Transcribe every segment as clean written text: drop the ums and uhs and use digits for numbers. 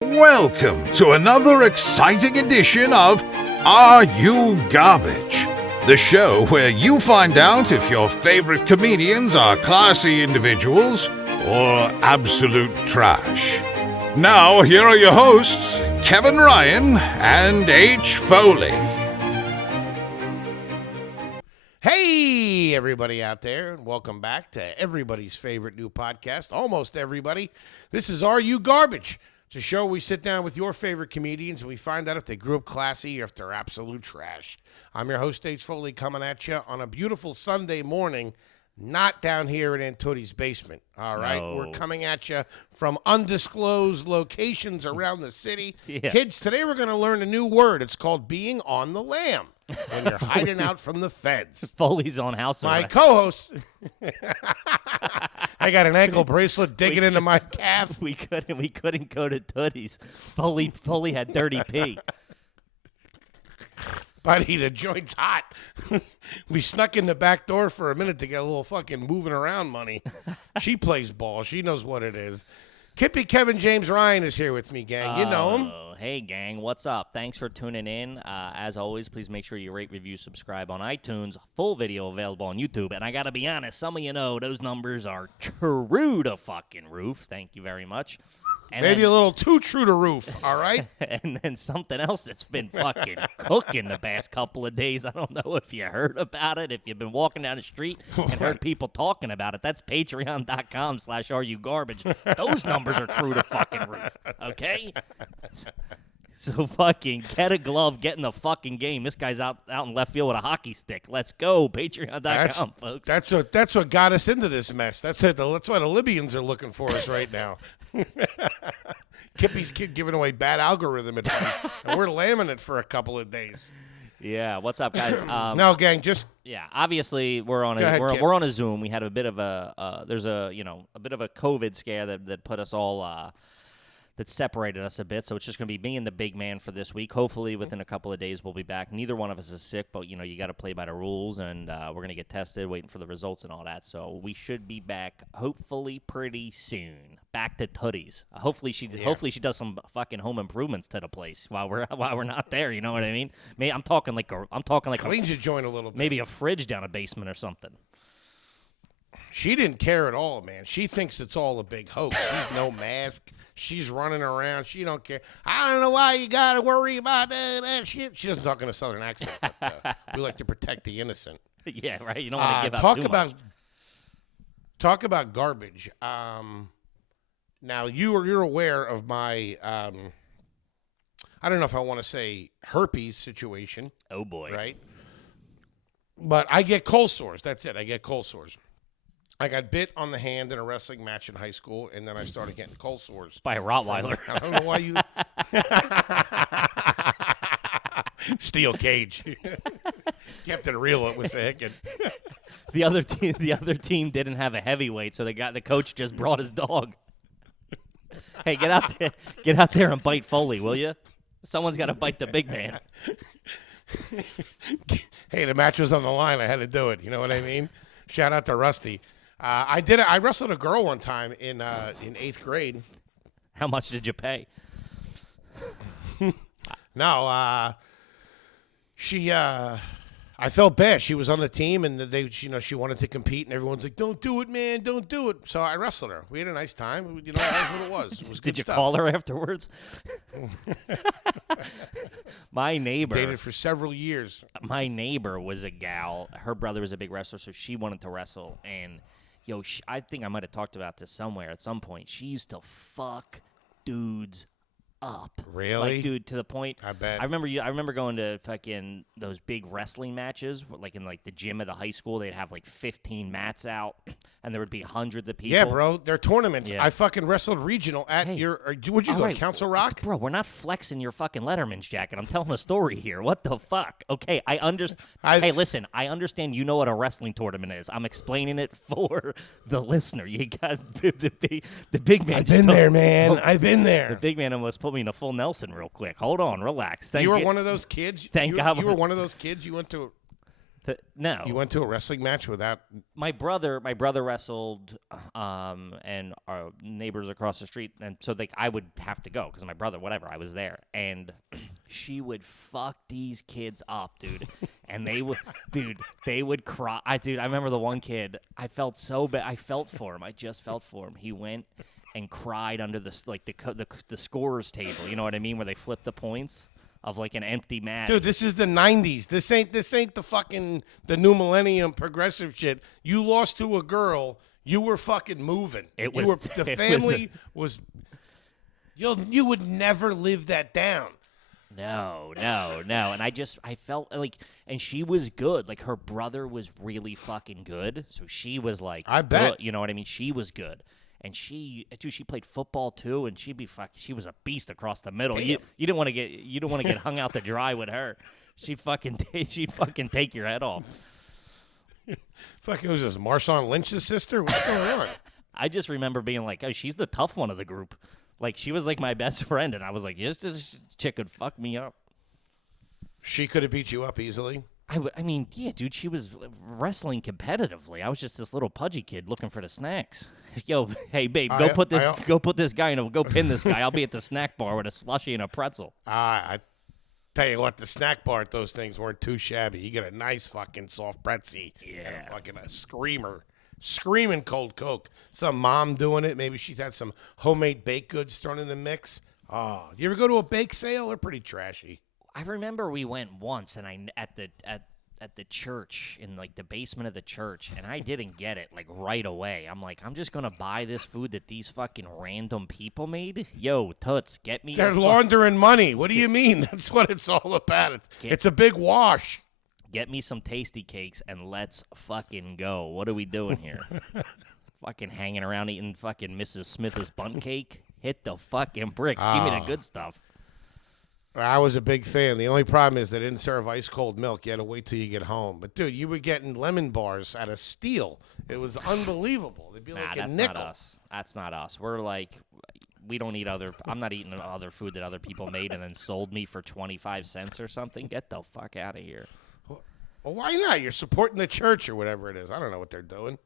Welcome to another exciting edition of Are You Garbage? The show where you find out if your favorite comedians are classy individuals or absolute trash. Now, here are your hosts, Kevin Ryan and H. Foley. Hey, everybody out there, and welcome back to everybody's favorite new podcast, almost everybody. This is Are You Garbage? It's a show where we sit down with your favorite comedians and we find out if they grew up classy or if they're absolute trash. I'm your host, H. Foley, coming at you on a beautiful Sunday morning, not down here in Aunt Tootie's basement, all right? No. We're coming at you from undisclosed locations around the city. Yeah. Kids, today we're going to learn a new word. It's called being on the lam, when you're hiding out from the feds. Foley's on house My arrest. co-host, I got an ankle bracelet digging into my calf. We couldn't go to Tootie's. Foley had dirty pee. Buddy, the joint's hot. We snuck in the back door for a minute to get a little fucking moving around money. She plays ball. She knows what it is. Kippy, Kevin, James Ryan is here with me, gang. You know him. Hey, gang. What's up? Thanks for tuning in. As always, please make sure you rate, review, subscribe on iTunes. Full video available on YouTube. And I got to be honest, some of you know those numbers are true to fucking roof. Thank you very much. And Maybe then, a little too true to roof, all right? and then something else that's been fucking cooking the past couple of days. I don't know if you heard about it, if you've been walking down the street and heard people talking about it. That's patreon.com/areyouGarbage. Those numbers are true to fucking roof, okay? So fucking get a glove, get in the fucking game. This guy's out in left field with a hockey stick. Let's go, patreon.com, folks. That's what got us into this mess. That's why the Libyans are looking for us right now. Kippy's giving away bad algorithm advice, and we're lambing it for a couple of days. Yeah, what's up, guys? No, gang, just Yeah, obviously we're on Go ahead, Kip. we're on a Zoom. We had a bit of a there's a bit of a COVID scare that put us all that separated us a bit. So it's just going to be me and the big man for this week. Hopefully within a couple of days we'll be back. Neither one of us is sick, but you got to play by the rules, and we're going to get tested, waiting for the results and all that. So we should be back hopefully pretty soon. Back to Tootie's. Hopefully she does some fucking home improvements to the place while we're not there. You know what I mean? I'm talking like cleans your joint a little bit. maybe a fridge down a basement or something. She didn't care at all, man. She thinks it's all a big hoax. She's no mask. She's running around. She don't care. I don't know why you got to worry about that shit. She doesn't talk in a southern accent. But, we like to protect the innocent. Yeah, right. You don't want to give out too much. Talk about garbage. Now, you're aware of my, I don't know if I want to say herpes situation. Oh, boy. Right? But I get cold sores. That's it. I get cold sores. I got bit on the hand in a wrestling match in high school, and then I started getting cold sores. By a Rottweiler. I don't know why you... Steel cage. Kept it real. It was a hickin'. The other team didn't have a heavyweight, so the coach just brought his dog. Hey, get out there and bite Foley, will you? Someone's got to bite the big man. Hey, the match was on the line. I had to do it. You know what I mean? Shout out to Rusty. I did it. I wrestled a girl one time in 8th grade. How much did you pay? No, she. I felt bad. She was on the team, and she wanted to compete, and everyone's like, "Don't do it, man! Don't do it." So I wrestled her. We had a nice time. That's what it was. It was good Did you stuff. call her afterwards? My neighbor Dated for several years. My neighbor was a gal. Her brother was a big wrestler, so she wanted to wrestle. And, I think I might have talked about this somewhere at some point. She used to fuck dudes up. Really? Like, dude, to the point. I bet. I remember going to fucking those big wrestling matches, like in like the gym of the high school. They'd have like 15 mats out, and there would be hundreds of people. Yeah, bro. They're tournaments. Yeah. I fucking wrestled regional at would you go to Council Rock? Bro, we're not flexing your fucking Letterman's jacket. I'm telling a story here. What the fuck? Okay, I understand. Hey, listen, I understand you know what a wrestling tournament is. I'm explaining it for the listener. You got the big man. I've been there, man. I've been there. The big man almost put me in a full Nelson real quick. Hold on, relax. You were one of those kids? Thank God. You were one of those kids? You went to No. You went to a wrestling match without... My brother wrestled, and our neighbors across the street, and so I would have to go because my brother, whatever, I was there, and she would fuck these kids up, dude, and they would cry. I remember the one kid. I felt so bad. I felt for him. I just felt for him. He went and cried under the scorer's table. You know what I mean, where they flip the points. Of like an empty mat. Dude, this is the 90s. This ain't the new millennium progressive shit. You lost to a girl, you were fucking moving. The family was you would never live that down. No. And I felt like, and she was good. Like her brother was really fucking good. So she was like, I bet. Good, you know what I mean? She was good. And she played football too, and she was a beast across the middle. You didn't want to get hung out to dry with her. She'd fucking take your head off. Fucking was this Marshawn Lynch's sister? What's going on? I just remember being like, oh, she's the tough one of the group. Like she was like my best friend, and I was like, yes, this chick could fuck me up. She could have beat you up easily. I mean, yeah, dude, she was wrestling competitively. I was just this little pudgy kid looking for the snacks. Yo, hey, babe, go put this guy in go pin this guy. I'll be at the snack bar with a slushie and a pretzel. I tell you what, the snack bar at those things weren't too shabby. You get a nice fucking soft pretzel. Yeah. And fucking a screaming cold Coke. Some mom doing it. Maybe she's had some homemade baked goods thrown in the mix. Oh, you ever go to a bake sale? They're pretty trashy. I remember we went once, and at the church, in like the basement of the church, and I didn't get it like right away. I'm like, I'm just gonna buy this food that these fucking random people made. Yo, Toots, get me. They're laundering money. What do you mean? That's what it's all about. It's a big wash. Get me some tasty cakes and let's fucking go. What are we doing here? Fucking hanging around eating fucking Mrs. Smith's bun cake. Hit the fucking bricks. Give me the good stuff. I was a big fan. The only problem is they didn't serve ice cold milk. You had to wait till you get home. But dude, you were getting lemon bars out of steel. It was unbelievable. They'd be like a nickel. Not us. That's not us. We're like, we don't eat I'm not eating other food that other people made and then sold me for 25 cents or something. Get the fuck out of here. Well, why not? You're supporting the church or whatever it is. I don't know what they're doing.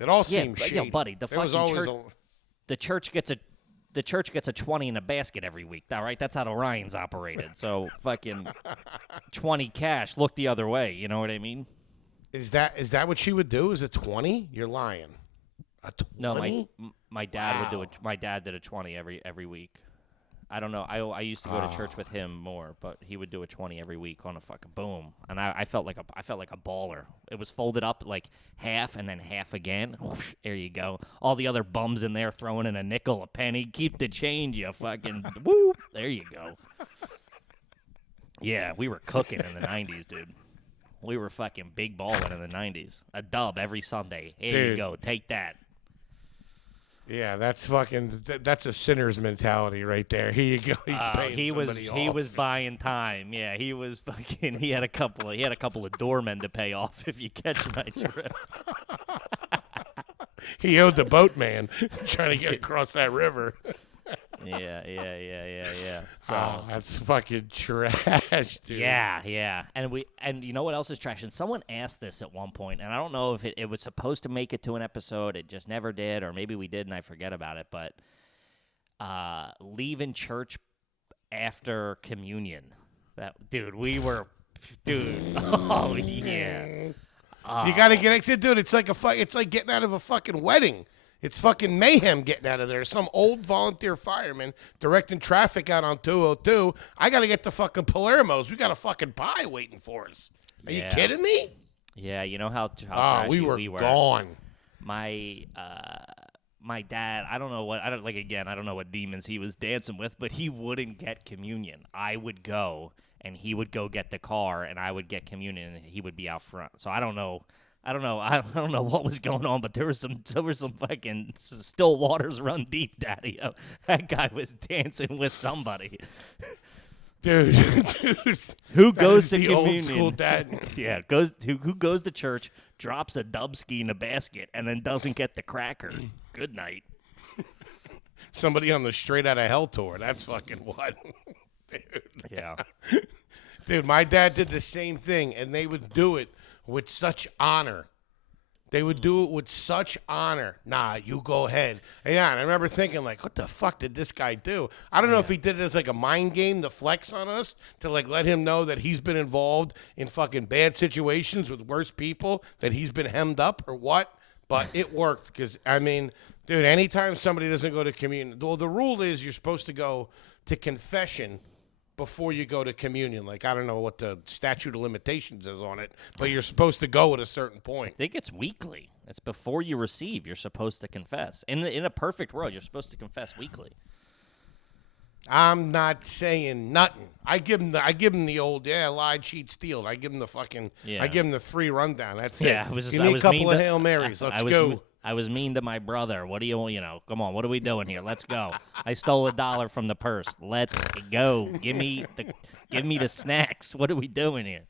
It all seems shady. Yeah, buddy. The church gets a 20 in a basket every week. All right, that's how the Ryans operated. So fucking 20 cash. Look the other way. You know what I mean? Is that what she would do? Is it 20? You're lying. A 20? No, my dad would do it. My dad did a 20 every week. I don't know. I used to go to church with him more, but he would do a 20 every week on a fucking boom, and I felt like a baller. It was folded up like half and then half again. There you go. All the other bums in there throwing in a nickel, a penny. Keep the change, you fucking whoop. There you go. Yeah, we were cooking in the 90s, dude. We were fucking big balling in the 90s. A dub every Sunday. Here you go. Take that. Yeah, that's a sinner's mentality right there. Here you go. He's paying he off. was buying time. Yeah, he was fucking. He had a couple of doormen to pay off. If you catch my drift. He owed the boatman trying to get across that river. Yeah. So that's fucking trash, dude. Yeah. And you know what else is trash? And someone asked this at one point, and I don't know if it was supposed to make it to an episode. It just never did, or maybe we did and I forget about it. But leaving church after communion. Oh yeah. You gotta get it, dude. It's like getting out of a fucking wedding. It's fucking mayhem getting out of there. Some old volunteer fireman directing traffic out on 202. I got to get to fucking Palermo's. We got a fucking pie waiting for us. Are you kidding me? Yeah, you know how trashy we were gone. My dad, I don't know what demons he was dancing with, but he wouldn't get communion. I would go, and he would go get the car, and I would get communion, and he would be out front. So I don't know what was going on, but there were some fucking still waters run deep, Daddy. That guy was dancing with somebody. Dude. Who goes to the communion? Old school dad. Yeah, who goes to church, drops a dubski in a basket, and then doesn't get the cracker. Good night. Somebody on the Straight Outta Hell tour. That's fucking what? Dude. Yeah. Dude, my dad did the same thing, and they would do it with such honor. They would do it with such honor. Nah, you go ahead. And yeah, and I remember thinking, like, what the fuck did this guy do? I don't know if he did it as like a mind game to flex on us, to like let him know that he's been involved in fucking bad situations with worse people, that he's been hemmed up or what. But it worked because, I mean, dude, anytime somebody doesn't go to communion, well, the rule is you're supposed to go to confession before you go to communion. Like, I don't know what the statute of limitations is on it, but you're supposed to go at a certain point. I think it's weekly. It's before you receive. You're supposed to confess. In a perfect world, you're supposed to confess weekly. I'm not saying nothing. I give him the old lie, cheat, steal. I give him the fucking I give him the 3 rundown. That's it. Give me a couple of Hail Marys. Let's go. I was mean to my brother. What do you come on, what are we doing here? Let's go. I stole $1 from the purse. Let's go. Give me the snacks. What are we doing here?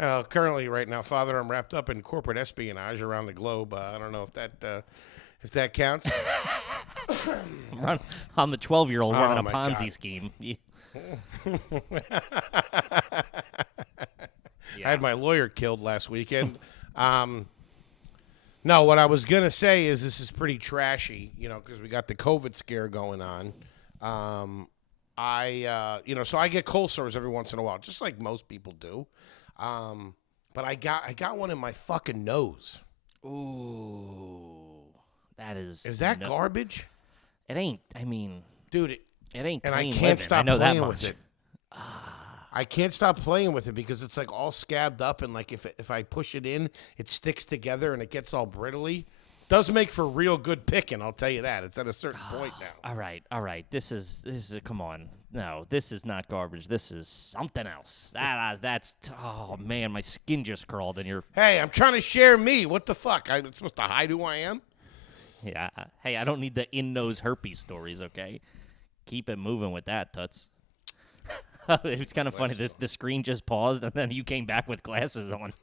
Currently, right now, Father, I'm wrapped up in corporate espionage around the globe. I don't know if that counts. I'm the 12-year-old running a Ponzi scheme. I had my lawyer killed last weekend. No, what I was going to say is this is pretty trashy, because we got the COVID scare going on. So I get cold sores every once in a while, just like most people do. But I got one in my fucking nose. Ooh, that is. Is that garbage? It ain't. I mean, dude, it ain't. And clean I can't living. stop I know playing that with much. it. I can't stop playing with it because it's like all scabbed up, and like if I push it in, it sticks together and it gets all brittly. Does make for real good picking, I'll tell you that. It's at a certain point now. All right. This is come on. No, this is not garbage. This is something else. That's oh man, my skin just crawled in your. Hey, I'm trying to share me. What the fuck? I'm supposed to hide who I am? Yeah. Hey, I don't need the in-nose herpes stories. Okay, keep it moving with that, Toots. It was kind of funny. The screen just paused, and then you came back with glasses on.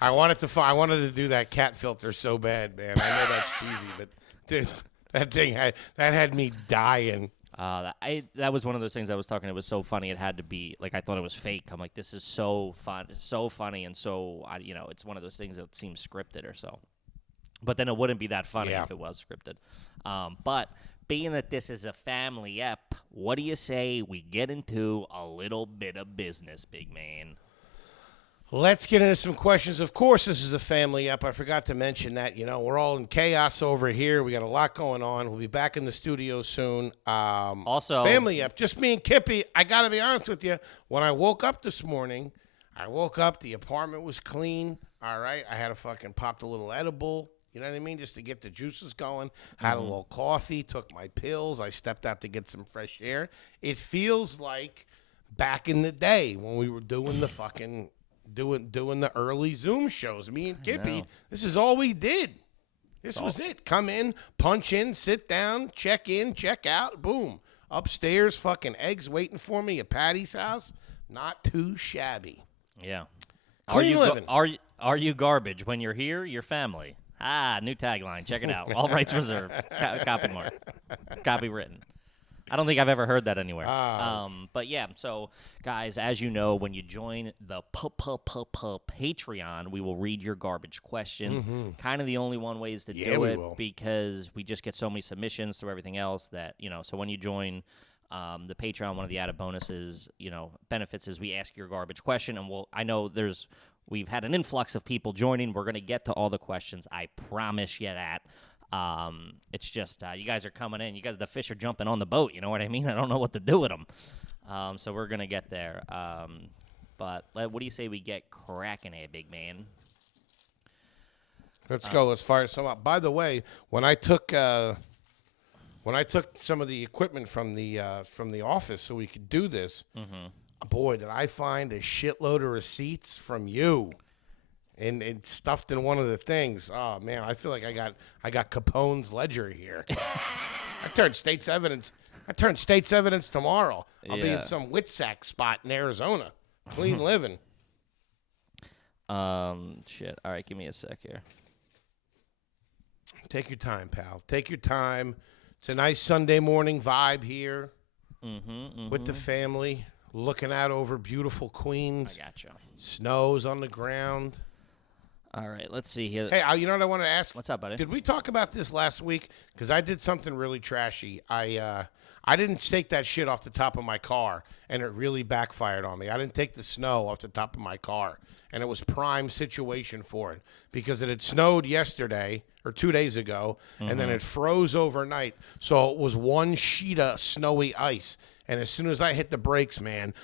I wanted to do that cat filter so bad, man. I know that's cheesy, but dude, that thing had me dying. That was one of those things I was talking. It was so funny. It had to be like I thought it was fake. I'm like, this is so fun, so funny, and so it's one of those things that seems scripted or so. But then it wouldn't be that funny if it was scripted. But being that this is a family ep, what do you say we get into a little bit of business, big man? Let's get into some questions. Of course, this is a family ep. I forgot to mention that. We're all in chaos over here. We got a lot going on. We'll be back in the studio soon. Also, family ep. Just me and Kippy. I got to be honest with you. When I woke up this morning, the apartment was clean. All right. I had a fucking popped a little edible. You know what I mean? Just to get the juices going. Had a little coffee, took my pills. I stepped out to get some fresh air. It feels like back in the day when we were doing the fucking doing the early Zoom shows. Me and Kippy, this is all we did. This was it. Come in, punch in, sit down, check in, check out, boom. Upstairs, fucking eggs waiting for me at Patty's house. Not too shabby. Yeah. Clean living. Are you garbage? When you're here, you're family. New tagline. Check it out. All rights reserved. Copy mark. Copywritten. I don't think I've ever heard that anywhere. But yeah, so guys, as you know, when you join the Patreon, we will read your garbage questions. Kind of the only one ways to do it because we just get so many submissions through everything else that, so when you join the Patreon, one of the added bonuses, benefits is we ask your garbage question, and we've had an influx of people joining. We're going to get to all the questions. I promise you that. It's just you guys are coming in. The fish are jumping on the boat. You know what I mean? I don't know what to do with them. So we're going to get there. But what do you say we get cracking here, big man? Let's go. Let's fire some up. By the way, when I took some of the equipment from the office so we could do this, boy, did I find a shitload of receipts from you, and stuffed in one of the things. Oh man, I feel like I got Capone's ledger here. I turned state's evidence tomorrow. I'll be in some Witsack spot in Arizona. Clean living. Shit. All right, give me a sec here. Take your time, pal. Take your time. It's a nice Sunday morning vibe here Mm-hmm. with the family, looking out over beautiful Queens. I gotcha. Snows on the ground. All right, let's see here. Hey, you know what I want to ask? What's up, buddy? Did we talk about this last week? Because I did something really trashy. I didn't take that shit off the top of my car, and it really backfired on me. I didn't take the snow off the top of my car, and it was prime situation for it because it had snowed yesterday or 2 days ago, and then it froze overnight. So it was one sheet of snowy ice, and as soon as I hit the brakes, man,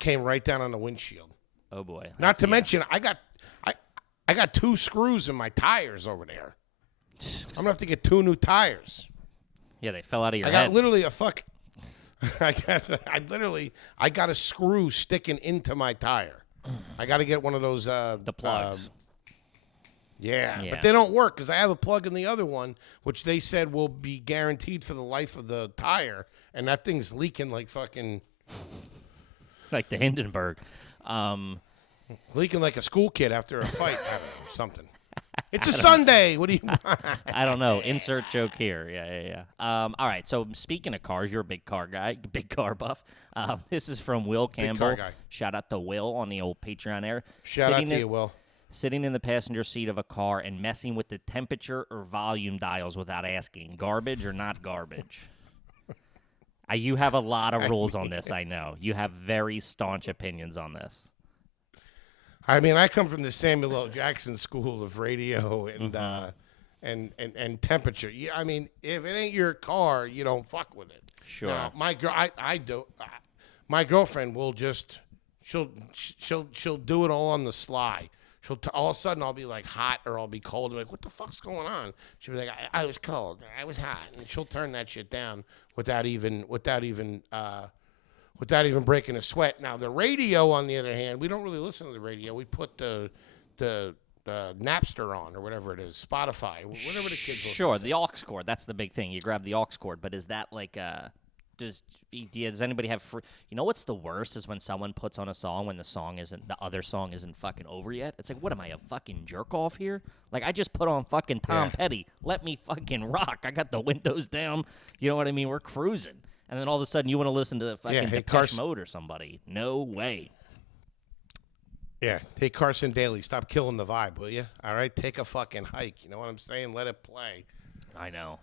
came right down on the windshield. Oh boy! Not to mention, I got 2 screws in my tires over there. I'm gonna have to get 2 new tires. Yeah, they fell out of your I head. got literally a fuck. I got a screw sticking into my tire. I got to get one of those the plugs. Yeah, Yeah. but they don't work because I have a plug in the other one, which they said will be guaranteed for the life of the tire, and that thing's leaking like fucking Like the Hindenburg. leaking like a school kid after a fight. I don't know, something. It's a Sunday. What do you want? I don't know. Insert joke here. Yeah. All right. So speaking of cars, you're a big car guy, big car buff. This is from Will Campbell. guy. Shout out to Will on the old Patreon there. Shout out to you, Will. Sitting in the passenger seat of a car and messing with the temperature or volume dials without asking. Garbage or not garbage? You have a lot of rules on this, I know. You have very staunch opinions on this. I mean, I come from the Samuel L. Jackson School of Radio and temperature. Yeah, I mean, if it ain't your car, you don't fuck with it. Sure. Now, my girl, I do. My girlfriend will just she'll do it all on the sly. All of a sudden I'll be like hot or I'll be cold. I'm like, what the fuck's going on? She'll be like, I was cold, I was hot, and she'll turn that shit down without even breaking a sweat. Now the radio, on the other hand, we don't really listen to the radio. We put the Napster on or whatever it is, Spotify, whatever the kids listen Sure, to. the aux cord. That's the big thing. You grab the aux cord, but is that like does anybody have free? You know what's the worst is when someone puts on a song when the other song isn't fucking over yet. It's like, what am I, a fucking jerk off here? Like, I just put on fucking Tom Petty. Let me fucking rock. I got the windows down. You know what I mean? We're cruising. And then all of a sudden you want to listen to fucking Depeche Mode or somebody. No way. Yeah. Hey, Carson Daly, stop killing the vibe, will you? All right? Take a fucking hike. You know what I'm saying? Let it play. I know.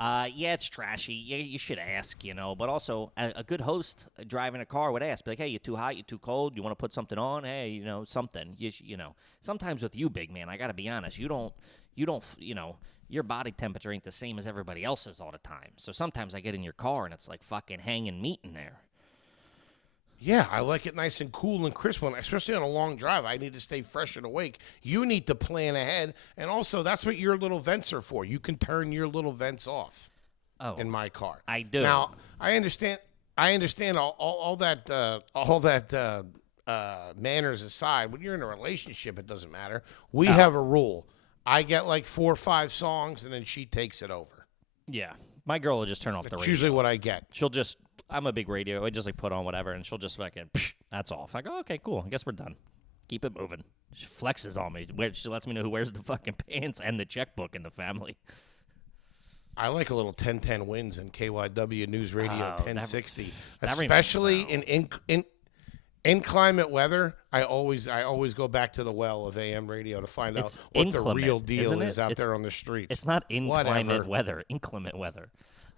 Yeah, it's trashy. You should ask, but also a good host driving a car would ask, be like, hey, you too hot, you too cold, you want to put something on? Hey, something. Sometimes with you, big man, I got to be honest, you don't, your body temperature ain't the same as everybody else's all the time. So sometimes I get in your car and it's like fucking hanging meat in there. Yeah, I like it nice and cool and crisp, especially on a long drive. I need to stay fresh and awake. You need to plan ahead, and also that's what your little vents are for. You can turn your little vents off. In my car, I do. Now I understand all that manners aside. When you're in a relationship, it doesn't matter. We have a rule. I get like 4 or 5 songs, and then she takes it over. Yeah, my girl will just turn off the radio. That's usually what I get. I'm a big radio. I just like put on whatever, and she'll just fucking, that's off. I go, okay, cool. I guess we're done. Keep it moving. She flexes on me. She lets me know who wears the fucking pants and the checkbook in the family. I like a little 1010 wins in KYW News Radio 1060, that especially in inclement weather. I always go back to the well of AM radio to find out what the real deal is out there on the streets. It's not inclement weather. Inclement weather.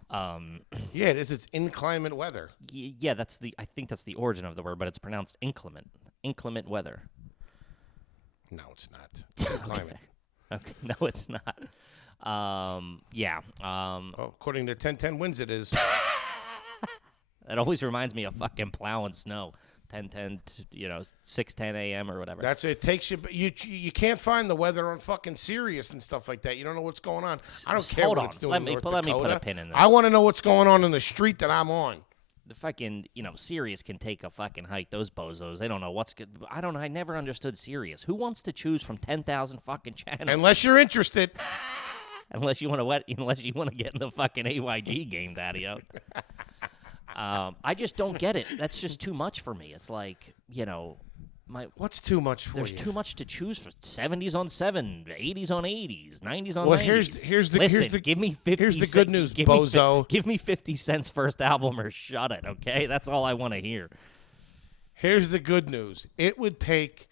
Yeah, it is. It's inclement weather. Yeah, I think that's the origin of the word, but it's pronounced inclement. Inclement weather. No, it's not. Inclement. Okay. No, it's not. Yeah. According to 1010 wins, it is. It always reminds me of fucking plowing snow. 10:10, 6:10 a.m. or whatever. That's it. Takes you. You can't find the weather on fucking Sirius and stuff like that. You don't know what's going on. I don't care what it's doing in North Dakota. Let me put a pin in this. I want to know what's going on in the street that I'm on. The fucking, Sirius can take a fucking hike. Those bozos, they don't know what's good. I don't know. I never understood Sirius. Who wants to choose from 10,000 fucking channels? Unless you're interested. Unless you want to get in the fucking AYG game, Daddy. I just don't get it. That's just too much for me. It's like, What's too much for There's you? too much to choose for. 70s on 7, 80s on 80s, 90s on Well, 90s. here's the give me 50 here's the cent- good news, give me bozo. give me 50 Cent's first album or shut it, okay? That's all I want to hear. Here's the good news. It would take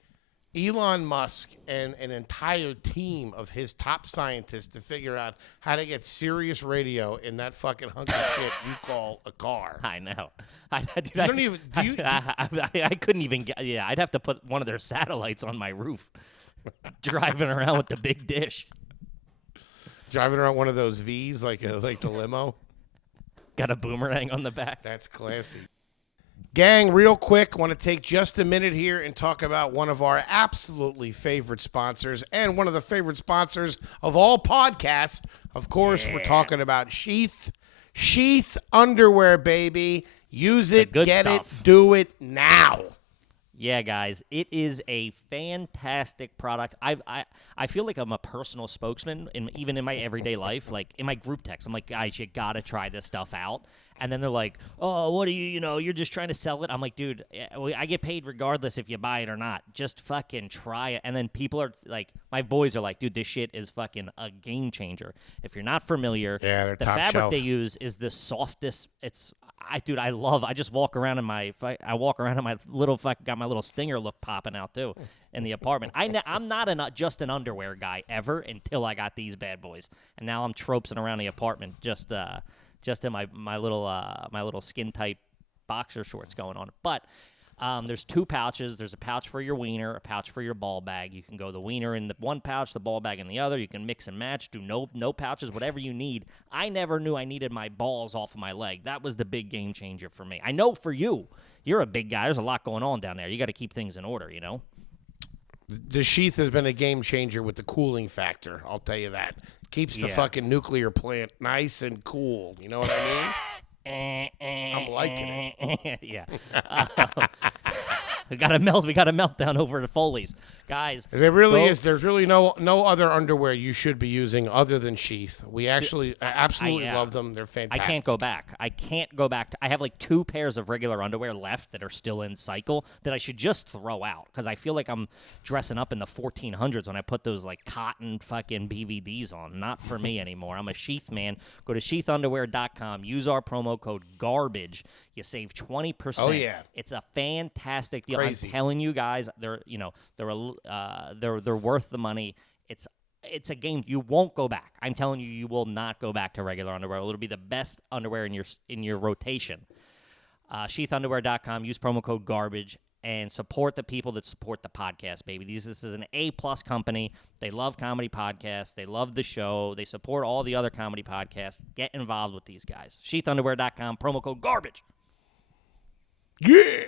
Elon Musk and an entire team of his top scientists to figure out how to get Sirius radio in that fucking hunk of shit you call a car. I know. I couldn't even get. Yeah, I'd have to put one of their satellites on my roof, driving around with the big dish. Driving around one of those V's like the limo. Got a boomerang on the back. That's classy. Gang, real quick, want to take just a minute here and talk about one of our absolutely favorite sponsors and one of the favorite sponsors of all podcasts. Of course, we're talking about Sheath. Sheath underwear, baby. Use it, good get stuff. it, do it now. Yeah, guys, it is a fantastic product. I feel like I'm a personal spokesman, even in my everyday life, like in my group text. I'm like, guys, you gotta try this stuff out. And then they're like, oh, what are you're just trying to sell it. I'm like, dude, I get paid regardless if you buy it or not. Just fucking try it. And then people are like, my boys are like, dude, this shit is fucking a game changer. If you're not familiar, Yeah, the top fabric shelf. they use is the softest. I just walk around in my little got my little Stinger look popping out too in the apartment. I'm not just an underwear guy ever until I got these bad boys, and now I'm tropesing around the apartment just in my little skin tight boxer shorts going on. But there's two pouches. There's a pouch for your wiener, a pouch for your ball bag. You can go the wiener in the one pouch, the ball bag in the other. You can mix and match, do no pouches, whatever you need. I never knew I needed my balls off of my leg. That was the big game changer for me. I know for you, you're a big guy. There's a lot going on down there. You got to keep things in order, The Sheath has been a game changer with the cooling factor. I'll tell you that. Keeps the fucking nuclear plant nice and cool. You know what I mean? I'm liking it. Yeah. We got a meltdown over the Foley's. Guys, There really is. There's really no other underwear you should be using other than Sheath. We actually absolutely love them. They're I fantastic. can't go back. I have like 2 pairs of regular underwear left that are still in cycle that I should just throw out because I feel like I'm dressing up in the 1400s when I put those like cotton fucking BVDs on. Not for me anymore. I'm a Sheath man. Go to sheathunderwear.com. Use our promo code GARBAGE. You save 20%. Oh, yeah. It's a fantastic deal. Crazy. I'm telling you guys, they're worth the money. It's a game. You won't go back. I'm telling you, you will not go back to regular underwear. It'll be the best underwear in your rotation. Sheathunderwear.com. Use promo code GARBAGE and support the people that support the podcast, baby. This is an A-plus company. They love comedy podcasts. They love the show. They support all the other comedy podcasts. Get involved with these guys. Sheathunderwear.com. Promo code GARBAGE. Yeah.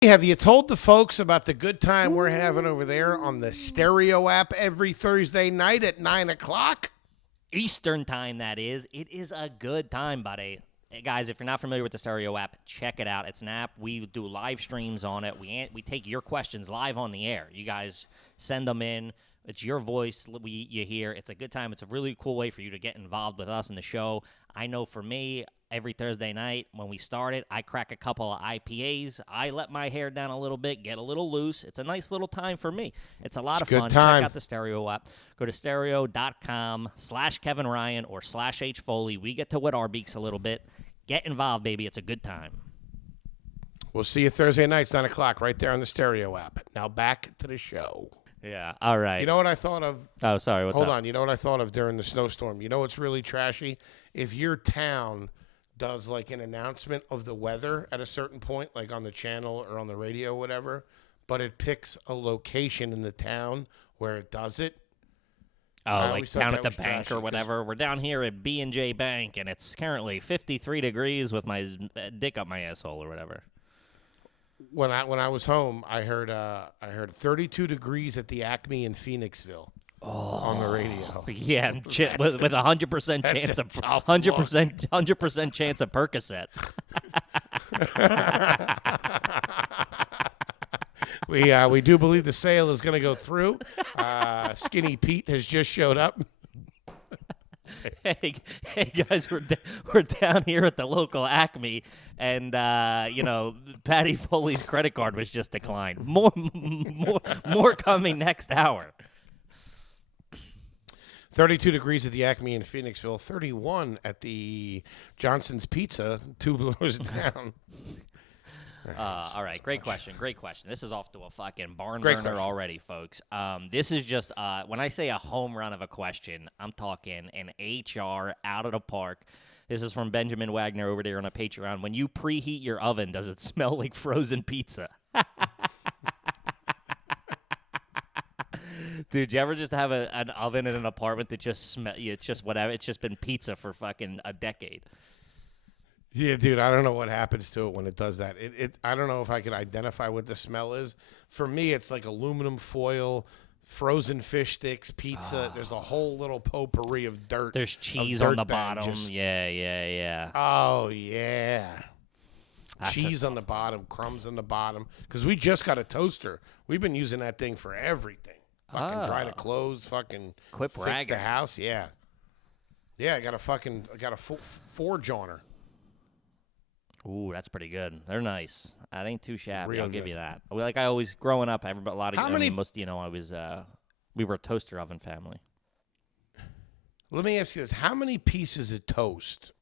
Have you told the folks about the good time we're having over there on the Stereo app every Thursday night at 9 o'clock? Eastern time, that is. It is a good time, buddy. Hey, guys, if you're not familiar with the Stereo app, check it out. It's an app. We do live streams on it. We take your questions live on the air. You guys send them in. It's your voice you hear. It's a good time. It's a really cool way for you to get involved with us in the show. I know for me, every Thursday night when we start it, I crack a couple of IPAs. I let my hair down a little bit, get a little loose. It's a nice little time for me. It's a lot of good fun. time. Check out the Stereo app. Go to stereo.com/Kevin Ryan or /H Foley. We get to wet our beaks a little bit. Get involved, baby. It's a good time. We'll see you Thursday nights, 9 o'clock, right there on the Stereo app. Now back to the show. Yeah. All right. You know what I thought of? Oh, sorry. What's Hold up? on. You know what I thought of during the snowstorm? You know what's really trashy? If your town does like an announcement of the weather at a certain point, like on the channel or on the radio or whatever, but it picks a location in the town where it does it. Oh, I like always thought down that at the was bank trashy or whatever. We're down here at B&J Bank, and it's currently 53 degrees with my dick up my asshole or whatever. When I was home, I heard 32 degrees at the Acme in Phoenixville on the radio. Yeah, with a 100% That's chance a of tough 100% chance of Percocet. We do believe the sale is going to go through. Skinny Pete has just showed up. hey guys, we're down here at the local Acme, and Patty Foley's credit card was just declined. More coming next hour. 32 degrees at the Acme in Phoenixville. 31 at the Johnson's Pizza. 2 blows down. All right, great question. This is off to a fucking barn Great burner question. already, folks. This is just when I say a home run of a question, I'm talking an HR out of the park. This is from Benjamin Wagner over there on a Patreon. When you preheat your oven, does it smell like frozen pizza? Dude, you ever just have an oven in an apartment that just it's just whatever. It's just been pizza for fucking a decade. Yeah, dude, I don't know what happens to it when it does that. I don't know if I could identify what the smell is. For me, it's like aluminum foil, frozen fish sticks, pizza. There's a whole little potpourri of dirt. There's cheese dirt on the bag bottom. Yeah. Oh, yeah. That's Cheese on the bottom, crumbs on the bottom. Because we just got a toaster. We've been using that thing for everything. Fucking dry the clothes, fucking Quit fix bragging. the house. Yeah. Yeah, I got a Forge on her. Ooh, that's pretty good. They're nice. That ain't too shabby. Real I'll give good. you that. Like I always, growing up, a lot of How many- I was we were a toaster oven family. Let me ask you this. How many pieces of toast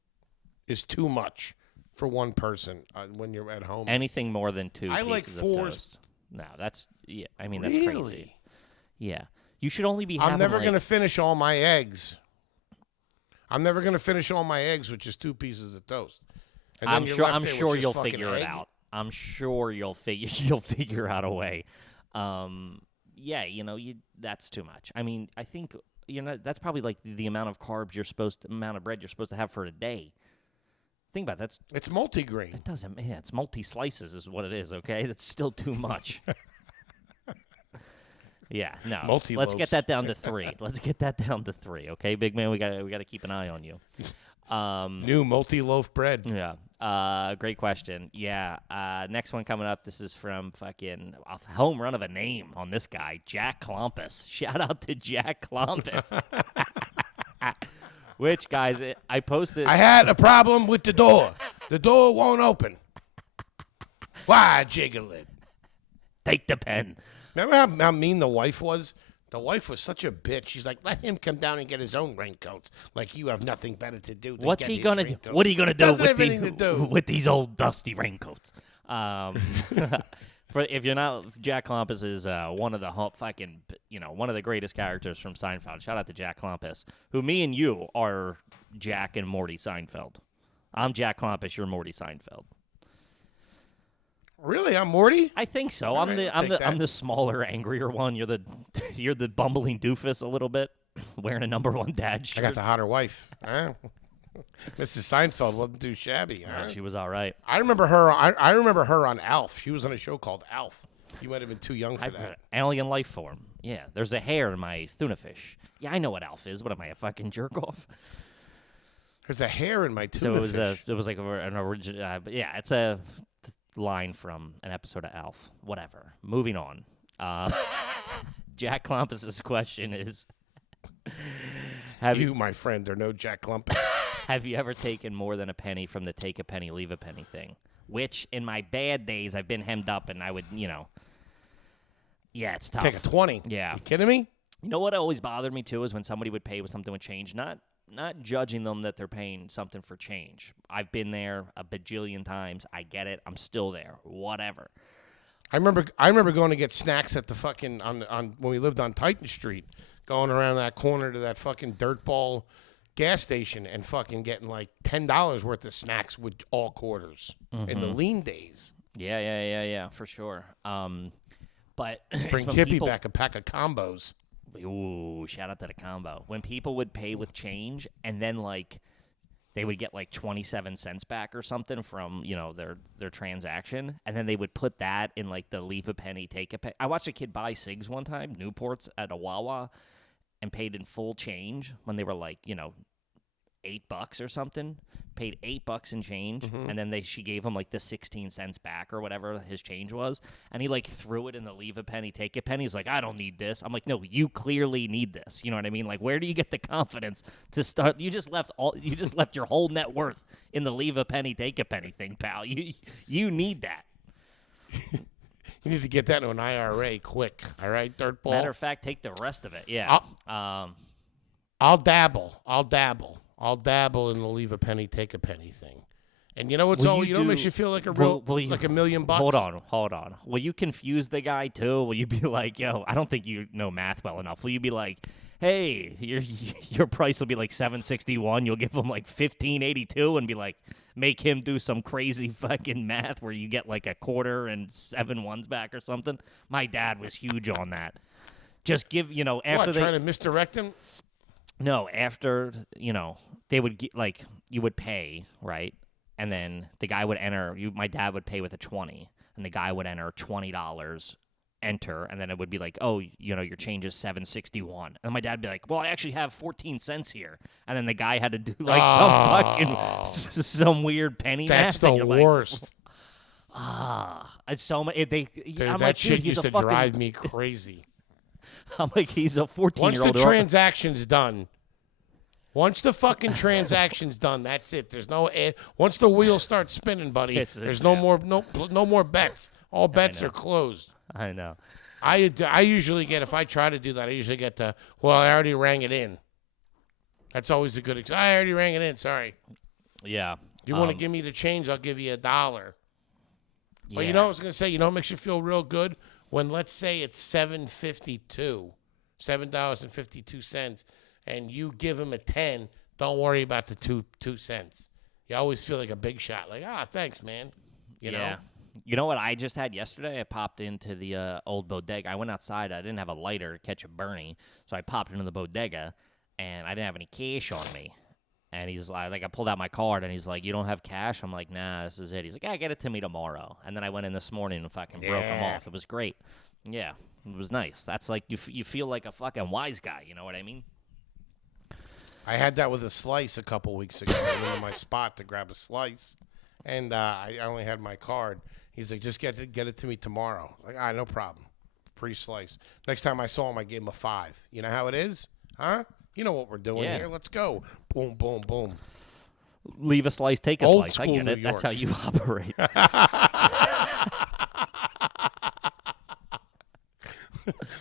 is too much for one person when you're at home? Anything more than 2 I pieces like of 4. toast. No, that's that's Really? crazy. Yeah, you should only be. I'm never like, going to finish all my eggs. I'm never going to finish all my eggs with just 2 pieces of toast. And then I'm you're sure. left I'm there with sure just you'll fucking figure it egg. out. I'm sure you'll figure out a way. Yeah, that's too much. I mean, I think that's probably like the amount of amount of bread you're supposed to have for a day. Think about that. It's multigrain. It doesn't. Yeah, it's multi slices is what it is. Okay, that's still too much. Yeah, no. Let's Multi-loaves. get that down to 3. Okay, big man, we got to keep an eye on you. New multi-loaf bread. Yeah. Great question. Yeah. Next one coming up. This is from fucking a home run of a name on this guy, Jack Klompus. Shout out to Jack Klompus. Which, guys, I posted. I had a problem with the door. The door won't open. Why jiggle it? Take the pen. Remember how mean the wife was? The wife was such a bitch. She's like, let him come down and get his own raincoats. Like you have nothing better to do. Than What's get he his gonna do? raincoat. What are you gonna do Doesn't have anything to do. with these old dusty raincoats? If you're not, Jack Klompus is one of the one of the greatest characters from Seinfeld. Shout out to Jack Klompus, who me and you are Jack and Morty Seinfeld. I'm Jack Klompus. You're Morty Seinfeld. Really, I'm Morty. I think so. All I'm right, I'll take that. the smaller, angrier one. You're the bumbling doofus a little bit, wearing a number 1 dad I shirt. got the hotter wife. Huh? Mrs. Seinfeld wasn't too shabby. Huh? She was all right. I remember her. I remember her on Alf. She was on a show called Alf. You might have been too young for that. Alien life form. Yeah, there's a hair in my tuna fish. Yeah, I know what Alf is. What am I, a fucking jerk off? There's a hair in my tuna So fish. it was like an original. Yeah, it's a line from an episode of Alf. Whatever. Moving on. Jack Klompus's question is: You, my friend, are no Jack Clumpus. Have you ever taken more than a penny from the take a penny, leave a penny thing? Which, in my bad days, I've been hemmed up, and I would, yeah, it's tough. Take a 20. Yeah. You kidding me? You know what always bothered me, too, is when somebody would pay with something with change. Not judging them that they're paying something for change. I've been there a bajillion times. I get it. I'm still there. Whatever. I remember going to get snacks at the fucking on when we lived on Titan Street, going around that corner to that fucking dirtball gas station and fucking getting like $10 worth of snacks with all quarters in the lean days. Yeah, for sure. But Bring when Kippy people- back a pack of combos. Ooh, shout out to the combo. When people would pay with change and then like they would get like 27 cents back or something from, their transaction, and then they would put that in like the leave a penny, take a penny. I watched a kid buy cigs one time, Newports at a Wawa, and paid in full change when they were like, $8 or something. Paid $8 in change, and then she gave him like the 16 cents back or whatever his change was, and he like threw it in the leave a penny, take a penny. He's like, I don't need this. I'm like, no, you clearly need this. You know what I mean? Like, where do you get the confidence to start? You just left your whole net worth in the leave a penny, take a penny thing, pal. You need that. You need to get that into an IRA quick. All right, Dirtball. Matter of fact, take the rest of it. Yeah. I'll dabble in the leave a penny, take a penny thing. And you know what's all? You know what makes you feel like like $1 million bucks? Hold on. Will you confuse the guy too? Will you be like, yo, I don't think you know math well enough. Will you be like, hey, your price will be like $761. You'll give him like $15.82 and be like, make him do some crazy fucking math where you get like a quarter and 7 ones back or something. My dad was huge on that. Just give, after trying to misdirect him? No, after, they would get, like, you would pay, right? And then the guy would enter, my dad would pay with a 20, and the guy would enter $20, enter, and then it would be like, oh, your change is $761. And my dad would be like, well, I actually have 14 cents here. And then the guy had to do, like, some weird penny That's math. the worst. It's so much. Dude, I'm that like, shit dude, he's used to drive me crazy. I'm like, he's a 14-year-old. Once the transaction's done, once the fucking transaction's done, that's it. There's no once the wheel starts spinning, buddy. There's no more bets. All bets are closed. I know. I usually get, if I try to do that, I usually get I already rang it in. That's always a good. I already rang it in. Sorry. Yeah. You want to give me the change? I'll give you $1. Yeah. But you know what I was gonna say? You know what makes you feel real good? When, let's say, it's $7.52, and you give him a 10, don't worry about the 2 cents. You always feel like a big shot. Like, thanks, man. You know? You know what I just had yesterday? I popped into the old bodega. I went outside. I didn't have a lighter to catch a Bernie, so I popped into the bodega, and I didn't have any cash on me. And he's like, I pulled out my card, and he's like, you don't have cash? I'm like, nah, this is it. He's like, yeah, get it to me tomorrow. And then I went in this morning and fucking broke them off. It was great. Yeah, it was nice. That's like, you feel like a fucking wise guy. You know what I mean? I had that with a slice a couple weeks ago. I went to my spot to grab a slice, and I only had my card. He's like, just get it to me tomorrow. Like, no problem. Free slice. Next time I saw him, I gave him a 5. You know how it is? Huh? You know what we're doing here. Let's go. Boom, boom, boom. Leave a slice, take a Old slice. I school get New it. That's York. how you operate.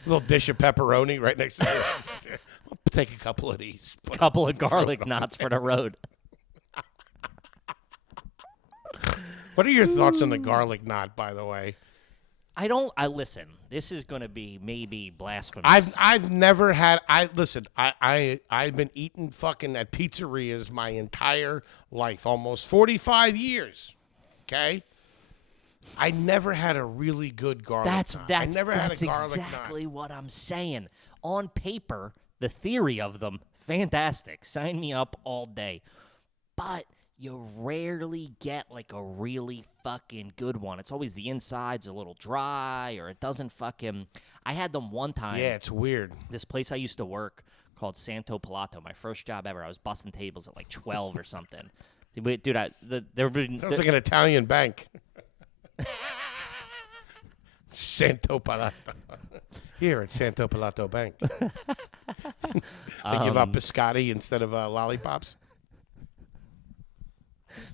Little dish of pepperoni right next to it. I'll take a couple of these. Couple of garlic knots for the road. What are your thoughts on the garlic knot, by the way? I listen. This is going to be maybe blasphemous. I've never had. I've been eating fucking at pizzerias my entire life, almost 45 years. Okay, I never had a really good garlic knot. I never had a garlic knot. Exactly what I'm saying. On paper, the theory of them, fantastic. Sign me up all day. But you rarely get like a really fucking good one. It's always the inside's a little dry, or it doesn't fucking. I had them one time. Yeah, it's weird. This place I used to work called Santo Palato, my first job ever. I was busting tables at like 12 or something. Dude, Sounds like an Italian bank. Santo Palato. Here at Santo Palato Bank. They give out biscotti instead of lollipops.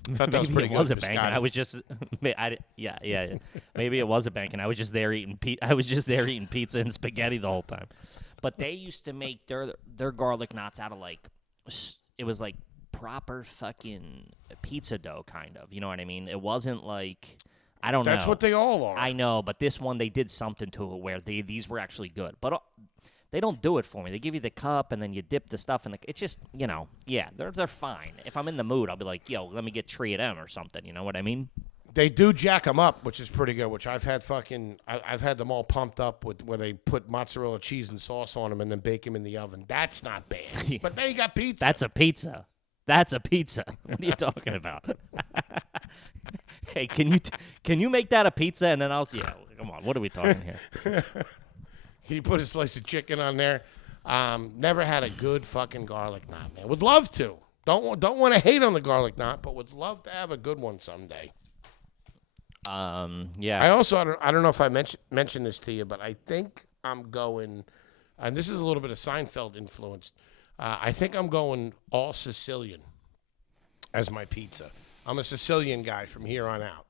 Maybe it was a bank, and I was just, yeah. Maybe it was a bank, and I was just there eating pizza and spaghetti the whole time. But they used to make their garlic knots out of like, it was like proper fucking pizza dough, kind of. You know what I mean? It wasn't like, I don't know. That's what they all are. I know, but this one they did something to it where these were actually good, but. They don't do it for me. They give you the cup, and then you dip the stuff in the. It's just, they're fine. If I'm in the mood, I'll be like, yo, let me get 3 of them or something. You know what I mean? They do jack them up, which is pretty good. Which I've had I've had them all pumped up with where they put mozzarella cheese and sauce on them and then bake them in the oven. That's not bad. But they got pizza. That's a pizza. That's a pizza. What are you talking about? Hey, can you make that a pizza? And then come on. What are we talking here? Can you put a slice of chicken on there? Never had a good fucking garlic knot, man. Would love to. Don't want to hate on the garlic knot, but would love to have a good one someday. Yeah. I don't know if I mentioned this to you, but I think I'm going, and this is a little bit of Seinfeld influenced. I think I'm going all Sicilian as my pizza. I'm a Sicilian guy from here on out,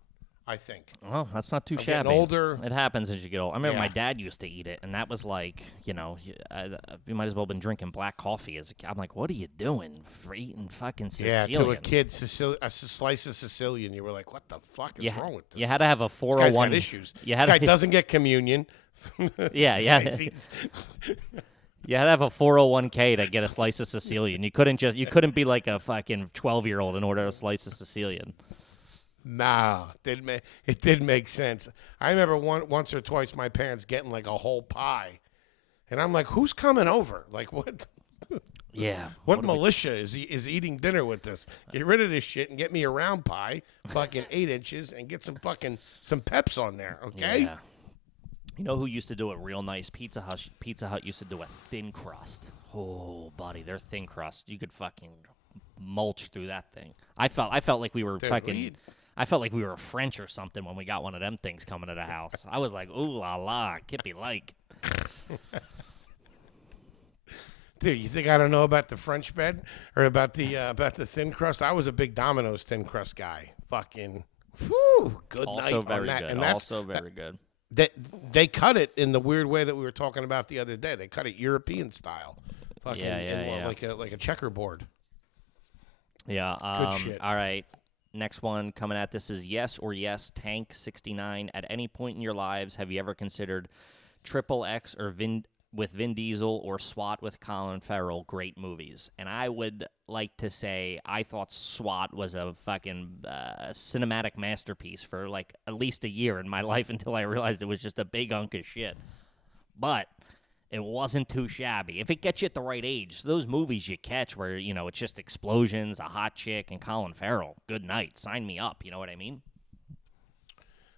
I think. Well, that's not too I'm shabby. getting older. It happens as you get old. I remember Yeah. my dad used to eat it, and that was like, you might as well have been drinking black coffee as a kid. I'm like, what are you doing for eating fucking Sicilian? Yeah, to a kid, a slice of Sicilian, you were like, what the fuck is wrong with this? You had to have a This guy's 401. got issues. You This had guy to, doesn't get communion. Yeah, yeah. You had to have a 401k to get a slice of Sicilian. You couldn't be like a fucking 12-year-old in order to slice a Sicilian. Nah, it didn't make sense. I remember once or twice my parents getting like a whole pie, and I'm like, "Who's coming over? Like what? Yeah. What militia is eating dinner with this? Get rid of this shit and get me a round pie, fucking 8 inches, and get some peps on there, okay?" Yeah. You know who used to do it real nice? Pizza Hut. Pizza Hut used to do a thin crust. Oh, buddy, their thin crust. You could fucking mulch through that thing. I felt like we were I felt like we were French or something when we got one of them things coming to the house. I was like, ooh la la, Kippy like. Dude, you think I don't know about the French bread or about the thin crust? I was a big Domino's thin crust guy. Fucking, whew, good Also night very on that. good. And Also very good. They cut it in the weird way that we were talking about the other day. They cut it European style, fucking Yeah. like a checkerboard. Yeah. Good shit. All right. Next one coming at this is yes or yes, Tank 69. At any point in your lives, have you ever considered Triple X or with Vin Diesel or SWAT with Colin Farrell great movies? And I would like to say I thought SWAT was a fucking cinematic masterpiece for like at least a year in my life until I realized it was just a big hunk of shit. But it wasn't too shabby. If it gets you at the right age, those movies you catch where, it's just explosions, a hot chick, and Colin Farrell, good night. Sign me up. You know what I mean?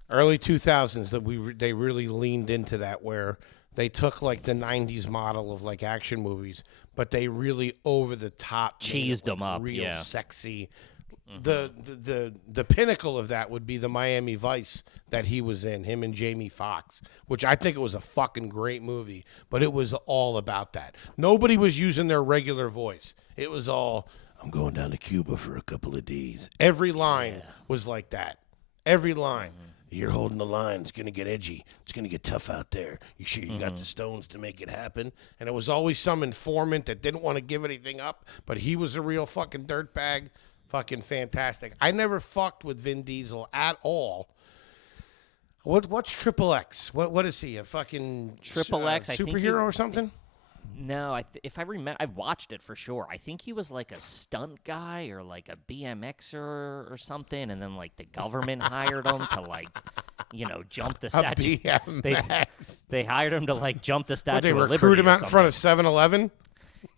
Early 2000s they really leaned into that, where they took like the 90s model of like action movies, but they really over the top cheesed them up, real yeah. Sexy. The pinnacle of that would be the Miami Vice that he was in, him and Jamie Foxx, which I think it was a fucking great movie, but it was all about that. Nobody was using their regular voice. It was all, I'm going down to Cuba for a couple of days. Every line was like that. Every line. You're holding the line. It's going to get edgy. It's going to get tough out there. You sure you got the stones to make it happen? And it was always some informant that didn't want to give anything up, but he was a real fucking dirtbag. Fucking fantastic. I never fucked with Vin Diesel at all. What's Triple X? What is he? A fucking Triple X, I think superhero or something? No, if I remember, I've watched it for sure. I think he was like a stunt guy or like a BMXer or something, and then like the government hired him to like, jump the statue. They hired him to like jump the Statue of Liberty. They recruit him out in front of 7-Eleven?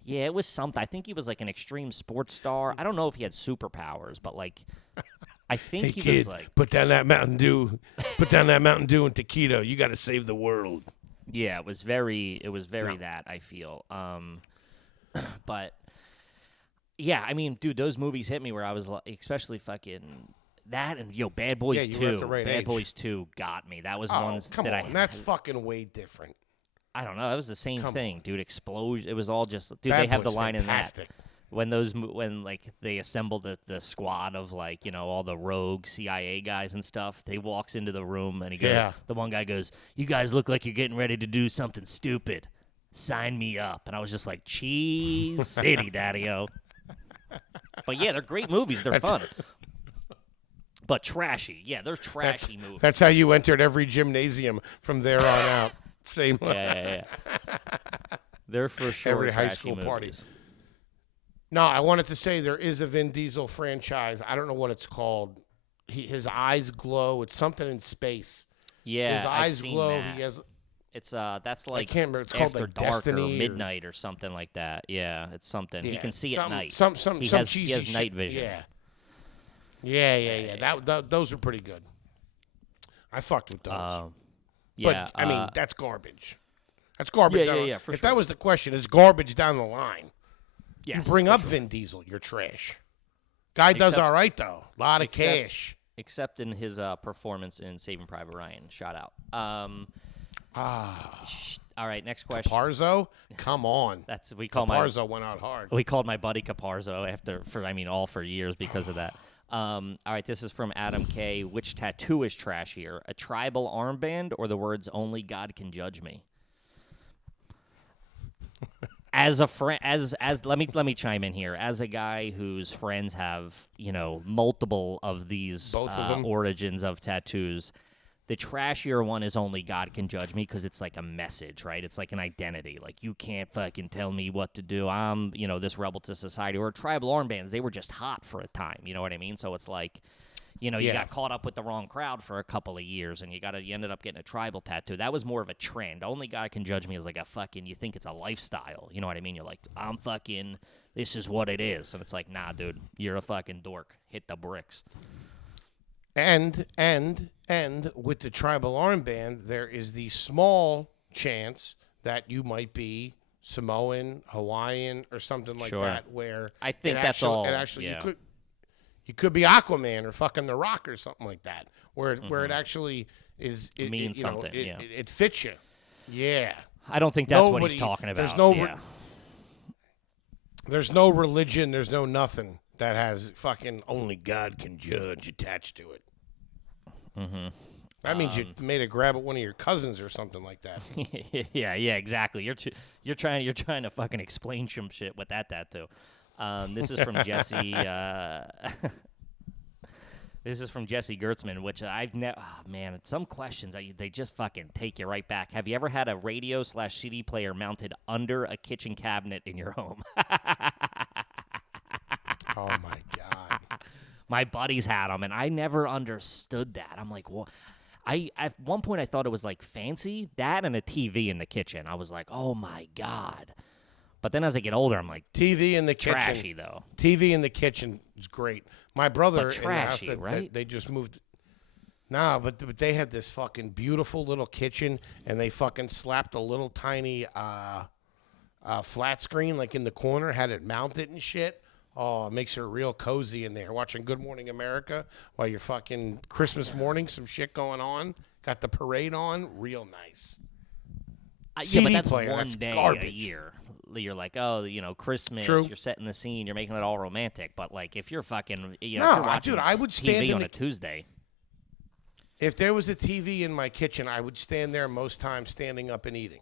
Yeah, it was something. I think he was like an extreme sports star. I don't know if he had superpowers, but like, I think he was like, put down that Mountain Dew. Put down that Mountain Dew and taquito. You got to save the world. yeah, it was very that, I feel. But yeah, I mean, dude, those movies hit me where I was like, especially fucking that and Bad Boys 2. Were at the right Bad age. Boys 2 got me. That was ones come that on. That's fucking way different. I don't know. It was the same thing, on. dude. Explosion. It was all just, dude. Bad they have Boys, the line fantastic. in that when like they assemble the squad of like all the rogue CIA guys and stuff. They walks into the room and the one guy goes, "You guys look like you're getting ready to do something stupid. Sign me up." And I was just like, "Cheese City, Daddy-O." But yeah, they're great movies. They're fun. But trashy. Yeah, they're trashy movies. That's how you entered every gymnasium from there on out. Same. Yeah. They're for sure Every high trashy school movies. party. No, I wanted to say there is a Vin Diesel franchise. I don't know what it's called. His eyes glow. It's something in space. Yeah, his I've eyes seen glow. that. He has. It's that's like I can't remember. It's called After like Dark Destiny or Midnight or something like that. Yeah, it's something. He can see at night. He has cheesy night vision. Yeah. Those are pretty good. I fucked with those. Yeah, But I mean, that's garbage. That's garbage. Yeah, for If sure. that was the question, it's garbage down the line. You Yes, bring for up sure. Vin Diesel, you're trash. Guy does Except- all right, though. A lot of except- cash. Except in his performance in Saving Private Ryan. Shout out. All right, next question. Caparzo? Come on. We call my Caparzo went out hard. We called my buddy Caparzo for years because of that. All right, this is from Adam K. Which tattoo is trashier, a tribal armband or the words "Only God can judge me"? As a friend, as let me chime in here. As a guy whose friends have multiple of these Both of them? origins of tattoos. The trashier one is "Only God can judge me" because it's like a message, right? It's like an identity. Like, you can't fucking tell me what to do. I'm, this rebel to society. Or tribal armbands, they were just hot for a time. You know what I mean? So it's like, you got caught up with the wrong crowd for a couple of years, and you ended up getting a tribal tattoo. That was more of a trend. "Only God can judge me" is like a fucking, you think it's a lifestyle. You know what I mean? You're like, I'm fucking, this is what it is. And it's like, nah, dude, you're a fucking dork. Hit the bricks. And with the tribal armband, there is the small chance that you might be Samoan, Hawaiian, or something like Sure. that. Where I think that's all. Yeah. you could be Aquaman or fucking The Rock or something like that. Where it actually is Means something, yeah. It fits you. Yeah. I don't think that's what he's Nobody- talking about. There's no religion. There's no nothing that has fucking "only God can judge" attached to it. Mm-hmm. That means you made a grab at one of your cousins or something like that. yeah, exactly. You're trying to fucking explain some shit with that tattoo. This is from Jesse. This is from Jesse Gertzman, which I've never. Oh, man, some questions they just fucking take you right back. Have you ever had a radio/CD player mounted under a kitchen cabinet in your home? Oh my God. My buddies had them, and I never understood that. I'm like, well, at one point I thought it was like fancy, that and a TV in the kitchen. I was like, oh my God. But then as I get older, I'm like, TV in the kitchen. trashy though. TV in the kitchen is great. My brother But in the house trashy, that right? they just moved. Nah, but they have this fucking beautiful little kitchen, and they fucking slapped a little tiny flat screen like in the corner, had it mounted and shit. Oh, it makes her real cozy in there. Watching Good Morning America while you're fucking Christmas morning, some shit going on. Got the parade on. Real nice. Yeah, CD but that's player, one that's day a garbage. year. You're like, oh, Christmas, True. you're setting the scene, you're making it all romantic. But like, if you're fucking, if No, you're watching dude, I would stand TV in on the- a Tuesday. If there was a TV in my kitchen, I would stand there most times standing up and eating.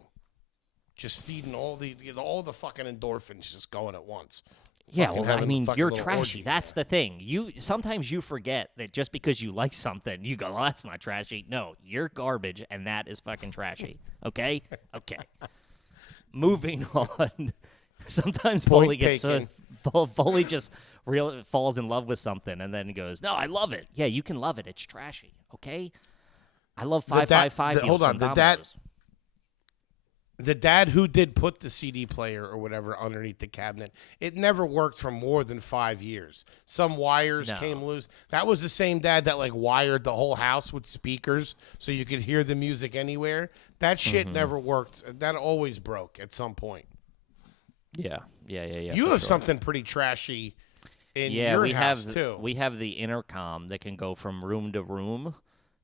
Just feeding all the fucking endorphins just going at once. Yeah, Fucking well, I having mean, fucking you're little trashy. orgy That's there. the thing. Sometimes you forget that just because you like something, you go, "Oh, that's not trashy." No, you're garbage, and that is fucking trashy. Okay, okay. Moving on. Sometimes Point Foley gets taken. Foley just falls in love with something, and then goes, "No, I love it." Yeah, you can love it. It's trashy. Okay. I love 555 deals hold on, from the dad- Domino's. The dad who did put the CD player or whatever underneath the cabinet, it never worked for more than 5 years. Some wires No. came loose. That was the same dad that like wired the whole house with speakers so you could hear the music anywhere. That shit never worked. That always broke at some point. Yeah. You for have sure. something pretty trashy in Yeah, your we house have too. we have the intercom that can go from room to room.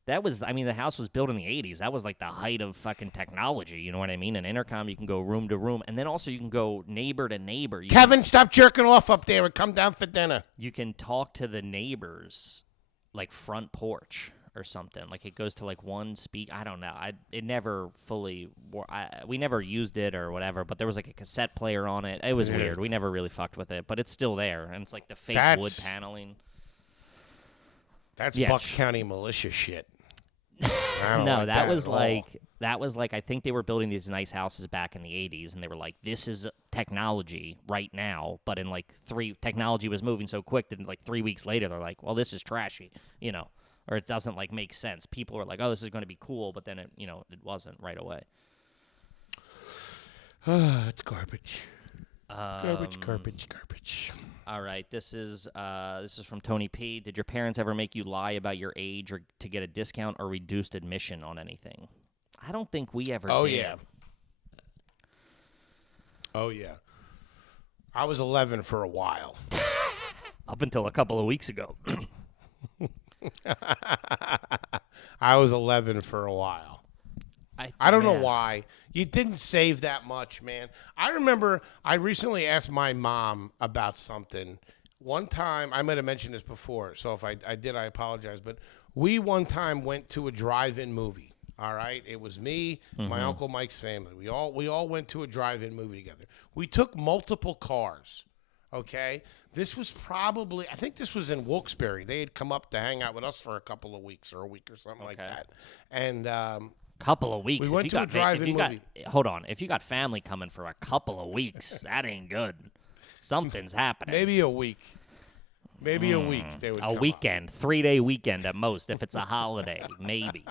That was, I mean, the house was built in the 80s. That was like the height of fucking technology. You know what I mean? An intercom, you can go room to room, and then also you can go neighbor to neighbor. Kevin, stop jerking off up there and come down for dinner. You can talk to the neighbors, like front porch or something. Like it goes to like one speak. I don't know. It never fully. We never used it or whatever. But there was like a cassette player on it. It was Dude. weird. We never really fucked with it, but it's still there, and it's like the fake wood That's- paneling. That's Yeah. Buck County militia shit. I don't No, like that was at all. like I think they were building these nice houses back in the 80s, and they were like, this is technology right now, but in like technology was moving so quick that like 3 weeks later they're like, well, this is trashy, or it doesn't like make sense. People are like, oh, this is going to be cool, but then it wasn't right away. It's garbage. Garbage. All right, this is from Tony P. Did your parents ever make you lie about your age or to get a discount or reduced admission on anything? I don't think we ever Oh did. yeah. Oh yeah. I was 11 for a while. Up until a couple of weeks ago. I was 11 for a while. I don't know why. You didn't save that much, man. I remember I recently asked my mom about something. One time, I might have mentioned this before, so if I did, I apologize. But we one time went to a drive-in movie. All right, it was me, my Uncle Mike's family. We all went to a drive-in movie together. We took multiple cars. Okay, this was probably, I think this was in Wilkes-Barre. They had come up to hang out with us for a couple of weeks or a week or something like that. And couple of weeks. We went to a drive-in movie. Hold on, if you got family coming for a couple of weeks, that ain't good. Something's happening. Maybe a week. Maybe a week. They would a weekend, 3-day weekend at most, if it's a holiday, maybe.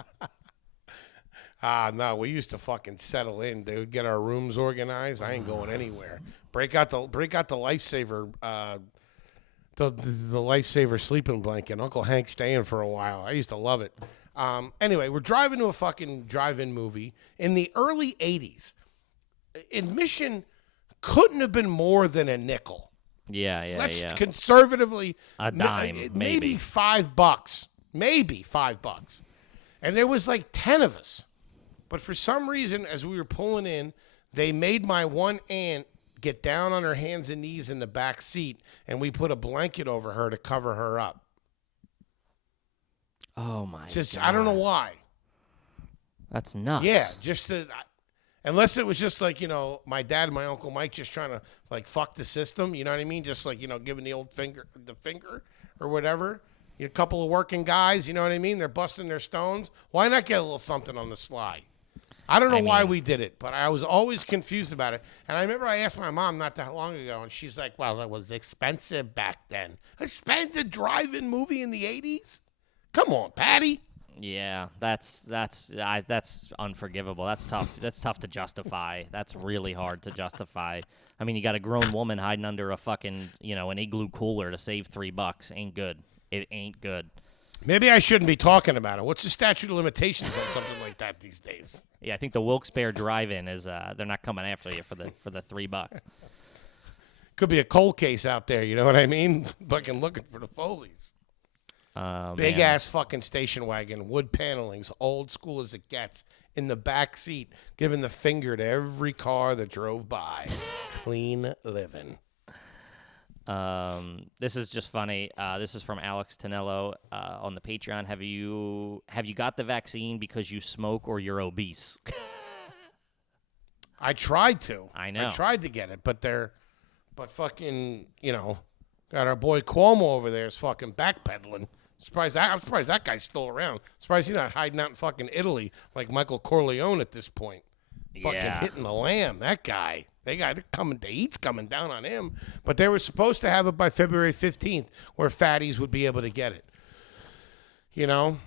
No, we used to fucking settle in. They would get our rooms organized. I ain't going anywhere. Break out the lifesaver, the lifesaver sleeping blanket. Uncle Hank staying for a while. I used to love it. Anyway, we're driving to a fucking drive-in movie in the early '80s. Admission couldn't have been more than a nickel. Yeah. Let's conservatively a dime, maybe $5, maybe $5, and there was like 10 of us. But for some reason, as we were pulling in, they made my one aunt get down on her hands and knees in the back seat, and we put a blanket over her to cover her up. Oh, my God. I don't know why. That's nuts. Yeah, unless it was just like, my dad and my Uncle Mike just trying to, like, fuck the system, you know what I mean? Just like, giving the finger or whatever. A couple of working guys, you know what I mean? They're busting their stones. Why not get a little something on the sly? I don't know why we did it, but I was always confused about it. And I remember I asked my mom not that long ago, and she's like, well, it was expensive back then. Expensive drive-in movie in the 80s? Come on, Patty. Yeah, that's unforgivable. That's tough. That's tough to justify. That's really hard to justify. I mean, you got a grown woman hiding under a fucking, an igloo cooler to save $3. Ain't good. It ain't good. Maybe I shouldn't be talking about it. What's the statute of limitations on something like that these days? Yeah, I think the Wilkes-Barre drive-in is they're not coming after you for the $3. Could be a cold case out there, you know what I mean? Fucking looking for the Foleys. Big ass fucking station wagon, wood panelings, old school as it gets, in the back seat, giving the finger to every car that drove by. Clean living. This is just funny. This is from Alex Tonello on the Patreon. Have you got the vaccine because you smoke or you're obese? I tried to. I know. I tried to get it, but fucking, got our boy Cuomo over there is fucking backpedaling. I'm surprised that guy's still around. Surprised he's not hiding out in fucking Italy like Michael Corleone at this point. Fucking hitting the lamb, that guy. Heat's coming down on him. But they were supposed to have it by February 15th where fatties would be able to get it. And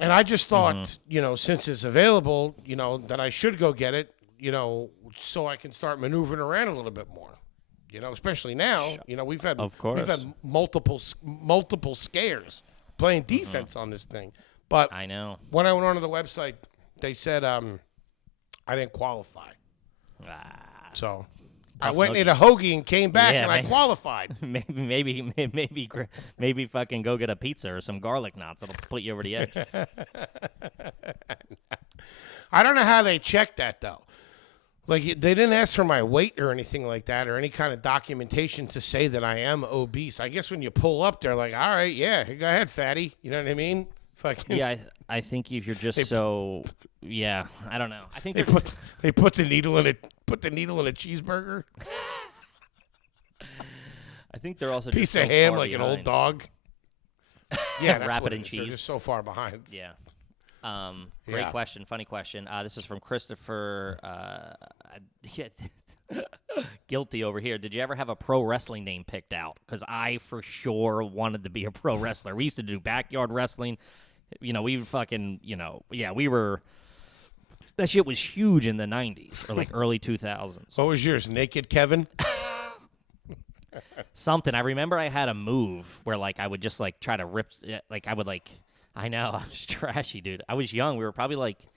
I just thought, since it's available, that I should go get it, so I can start maneuvering around a little bit more. Especially now, we've had multiple scares playing defense on this thing. But I know. When I went onto the website, they said I didn't qualify. So I went and ate a hoagie and came back and I qualified. Maybe fucking go get a pizza or some garlic knots. It'll put you over the edge. I don't know how they checked that though. Like, they didn't ask for my weight or anything like that or any kind of documentation to say that I am obese. I guess when you pull up, they're like, all right, yeah, go ahead, fatty. You know what I mean? Fucking. Yeah, I think if you're just yeah, I don't know. I think they put the needle in it. Put the needle in a cheeseburger. I think they're also piece just of ham like behind. An old dog. Yeah, that's wrap what it in cheese. They're just so far behind. Yeah. Great question. Funny question. This is from Christopher. Guilty over here. Did you ever have a pro wrestling name picked out? Because I for sure wanted to be a pro wrestler. We used to do backyard wrestling. We fucking, we were. That shit was huge in the 90s or like early 2000s. What was yours? Naked Kevin? Something. I remember I had a move where like I would just like try to rip. Like I would like. I know. I was trashy, dude. I was young. We were probably like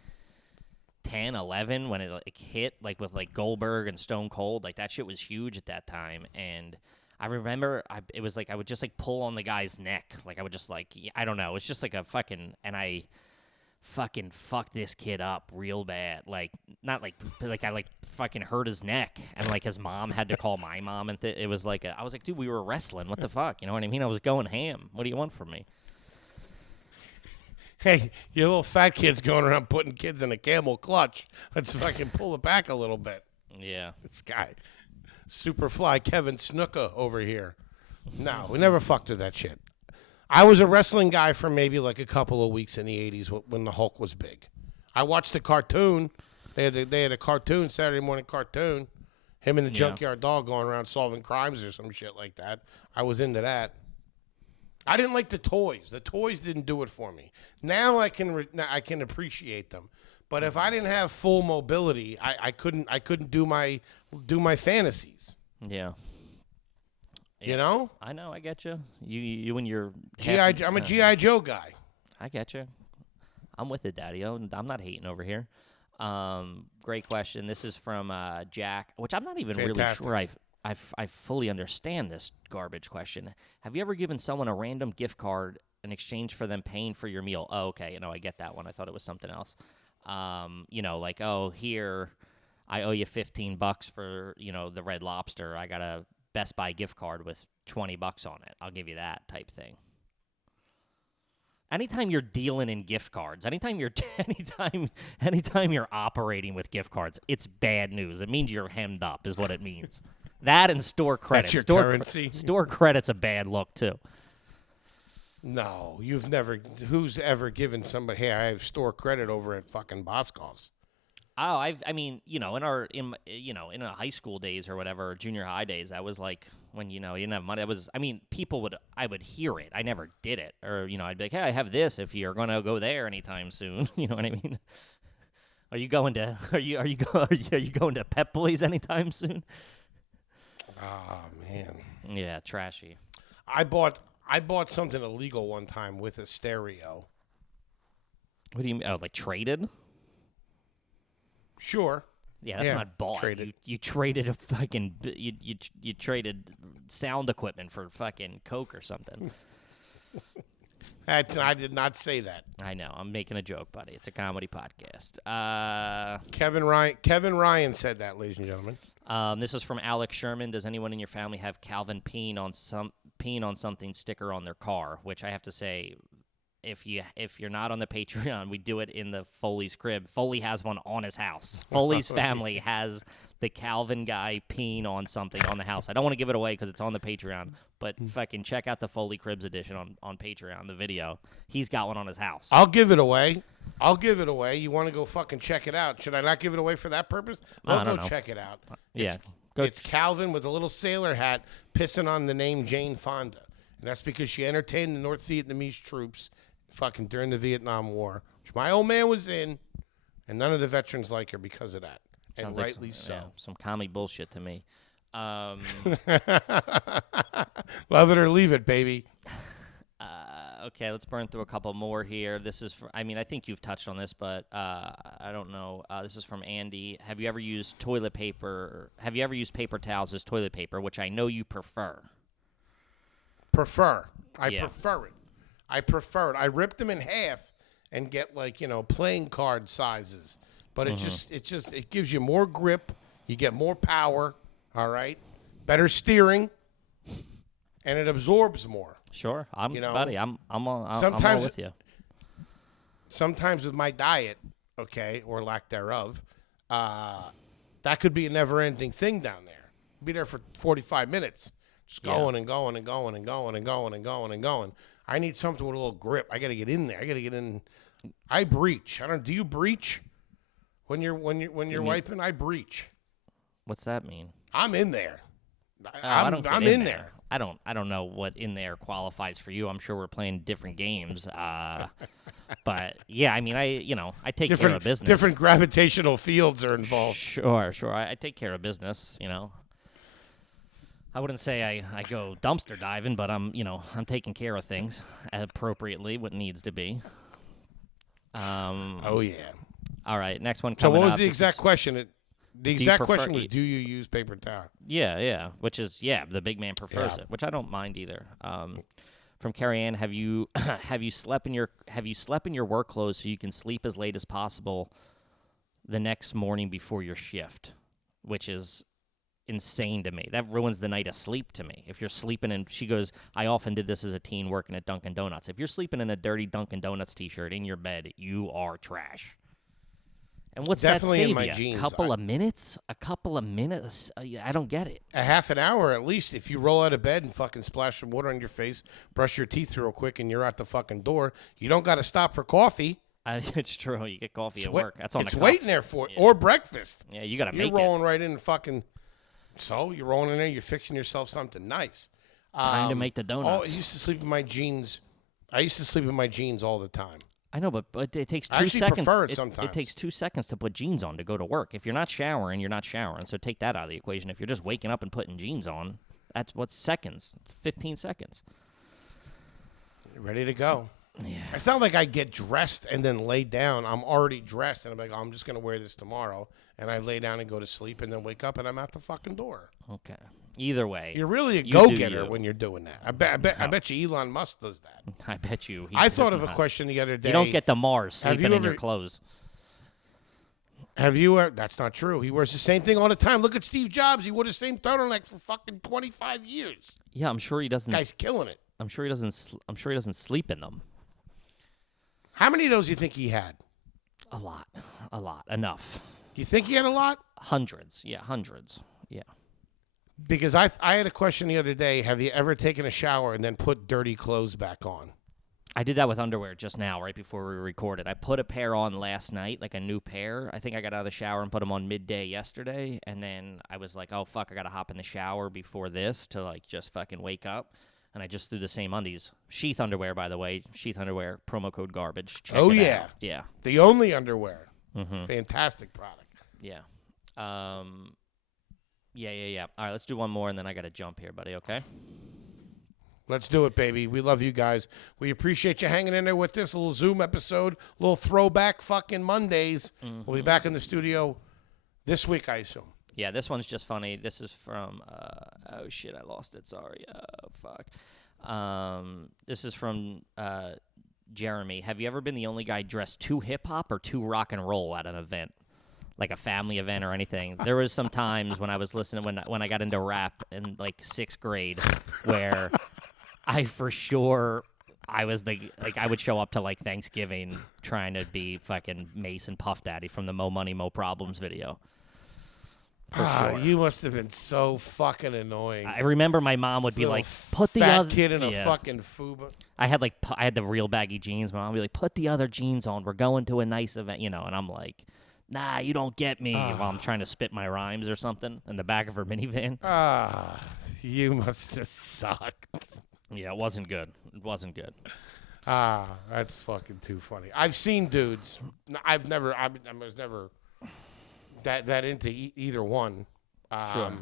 10, 11 when it like hit, like with like Goldberg and Stone Cold. Like that shit was huge at that time. And I remember it was like I would just like pull on the guy's neck. Like I would just like, I don't know. It's just like a fucking, and I fucking fucked this kid up real bad. Like not like I like fucking hurt his neck, and like his mom had to call my mom, and it was like I was like, dude, we were wrestling. What the fuck? You know what I mean? I was going ham. What do you want from me? Hey, you little fat kid's going around putting kids in a camel clutch. Let's fucking pull it back a little bit. Yeah. This guy, Superfly Kevin Snooker over here. No, we never fucked with that shit. I was a wrestling guy for maybe like a couple of weeks in the 80s when the Hulk was big. I watched the cartoon. They had a cartoon, Saturday morning cartoon. Him and the Junkyard Dog going around solving crimes or some shit like that. I was into that. I didn't like the toys. The toys didn't do it for me. Now I can appreciate them. But if I didn't have full mobility, I couldn't do my fantasies. Yeah. You know? I know. I get you. You and your I'm a G.I. Joe guy. I get you. I'm with it, Daddy-O. I'm not hating over here. Great question. This is from Jack, which I'm not even Fantastic. really sure I fully understand this garbage question. Have you ever given someone a random gift card in exchange for them paying for your meal? Oh, okay. I get that one. I thought it was something else. Like, oh, here, I owe you $15 for, the Red Lobster. I got a Best Buy gift card with $20 on it. I'll give you that type thing. Anytime you're dealing in gift cards, anytime you're operating with gift cards, it's bad news. It means you're hemmed up, is what it means. That and store credit. That's your currency. Store credit's a bad look too. No, who's ever given somebody, hey, I have store credit over at fucking Boscov's? Oh, in our high school days or whatever, or junior high days, I was like, when you didn't have money, I would hear it. I never did it, or I'd be like, hey, I have this if you're gonna go there anytime soon. You know what I mean? Are you going to Pep Boys anytime soon? Oh man. Yeah, trashy. I bought something illegal one time with a stereo. What do you mean? Oh, like traded? Sure. Yeah, that's not bought. Traded. You traded a fucking you traded sound equipment for fucking Coke or something. I did not say that. I know. I'm making a joke, buddy. It's a comedy podcast. Kevin Ryan said that, ladies and gentlemen. This is from Alex Sherman. Does anyone in your family have Calvin peeing on something sticker on their car? Which I have to say, if you're not on the Patreon, we do it in the Foley's crib. Foley has one on his house. Foley's family has the Calvin guy peeing on something on the house. I don't want to give it away because it's on the Patreon, but fucking check out the Foley Cribs edition on Patreon, the video. He's got one on his house. I'll give it away. You want to go fucking check it out? Should I not give it away for that purpose? I'll go check it out. It's Calvin with a little sailor hat pissing on the name Jane Fonda. And that's because she entertained the North Vietnamese troops fucking during the Vietnam War, which my old man was in, and none of the veterans like her because of that. Sounds and like rightly so. Yeah, some commie bullshit to me. Love it or leave it, baby. Okay, let's burn through a couple more here. This is I think you've touched on this, but I don't know. This is from Andy. Have you ever used toilet paper? Have you ever used paper towels as toilet paper, which I know you prefer? Prefer it. I prefer it. I rip them in half and get playing card sizes. But it gives you more grip. You get more power. All right, better steering, and it absorbs more. Sure, buddy. I'm all with you. Sometimes with my diet, or lack thereof, that could be a never-ending thing down there. Be there for 45 minutes, just going and going and going and going and going and going and going. I need something with a little grip. I got to get in there. I got to get in. I breach. Do you breach when you're wiping? I breach. What's that mean? I'm in there. I'm in there. I don't know what in there qualifies for you. I'm sure we're playing different games. But yeah, I take care of business. Different gravitational fields are involved. Sure. I take care of business. I wouldn't say I go dumpster diving, but I'm taking care of things appropriately, what needs to be. Oh yeah. All right, next one So coming what was up. the exact question? The exact prefer- question was, do you use paper towel? Yeah, which is the big man prefers Yeah. it, which I don't mind either. From Carrie Ann, have you slept in your work clothes so you can sleep as late as possible the next morning before your shift, which is insane to me. That ruins the night of sleep to me. If you're sleeping in, she goes, I often did this as a teen working at Dunkin' Donuts. If you're sleeping in a dirty Dunkin' Donuts t-shirt in your bed, you are trash. And what's Definitely that in save my you? jeans. A couple of minutes? I don't get it. A half an hour at least. If you roll out of bed and fucking splash some water on your face, brush your teeth real quick, and you're at the fucking door, you don't got to stop for coffee. It's true. You get coffee at work. That's on it's the cuff. waiting there for it. Or breakfast. Yeah, you got to You're make rolling right in and fucking. So you're rolling in there. You're fixing yourself something nice. Time to make the donuts. I used to sleep in my jeans. I used to sleep in my jeans all the time. I know, but it takes 2 I actually seconds. prefer it sometimes. It takes 2 seconds to put jeans on to go to work. If you're not showering, you're not showering. So take that out of the equation. If you're just waking up and putting jeans on, that's what's seconds. 15 seconds. You're ready to go. Yeah. It's not like I get dressed and then lay down. I'm already dressed, and I'm like, oh, I'm just going to wear this tomorrow. And I lay down and go to sleep, and then wake up, and I'm at the fucking door. Okay. Either way. You're really a You go-getter do when you're doing that. I bet you Elon Musk does that. I bet you. I thought of a question the other day. You don't get to Mars Have sleeping you in your ever- clothes. Have you ever? That's not true. He wears the same thing all the time. Look at Steve Jobs. He wore the same turtleneck for fucking 25 years. Yeah, I'm sure he doesn't. Guy's killing it. I'm sure he doesn't. I'm sure he doesn't sleep in them. How many of those do you think he had? A lot. Enough. You think he had a lot? Hundreds. Yeah, hundreds. Yeah. Because I had a question the other day. Have you ever taken a shower and then put dirty clothes back on? I did that with underwear just now, right before we recorded. I put a pair on last night, like a new pair. I think I got out of the shower and put them on midday yesterday, and then I was like, oh, fuck, I got to hop in the shower before this to, like, just fucking wake up. And I just threw the same undies. Sheath underwear, by the way. Sheath underwear, promo code garbage. Check it yeah. out. Yeah. The only underwear. Mm-hmm. Fantastic product. Yeah. Yeah. All right, let's do one more, and then I got to jump here, buddy, okay? Let's do it, baby. We love you guys. We appreciate you hanging in there with this little Zoom episode, little throwback fucking Mondays. Mm-hmm. We'll be back in the studio this week, I assume. Yeah, this one's just funny. This is from, oh, shit, I lost it. Sorry. Oh, fuck. This is from Jeremy. Have you ever been the only guy dressed too hip-hop or too rock and roll at an event? Like a family event or anything? There was some times when I was listening, when I got into rap in, like, 6th grade, where I would show up to, like, Thanksgiving trying to be fucking Mace and Puff Daddy from the Mo Money, Mo Problems video. For sure. You must have been so fucking annoying. I remember my mom would be Little like, "Put the fat other kid in a fucking FUBA. I had the real baggy jeans. My mom would be like, "Put the other jeans on. We're going to a nice event," and I'm like, "Nah, you don't get me." While I'm trying to spit my rhymes or something in the back of her minivan. You must have sucked. Yeah, it wasn't good. It wasn't good. That's fucking too funny. I've seen dudes. I was never that into either one. Sure.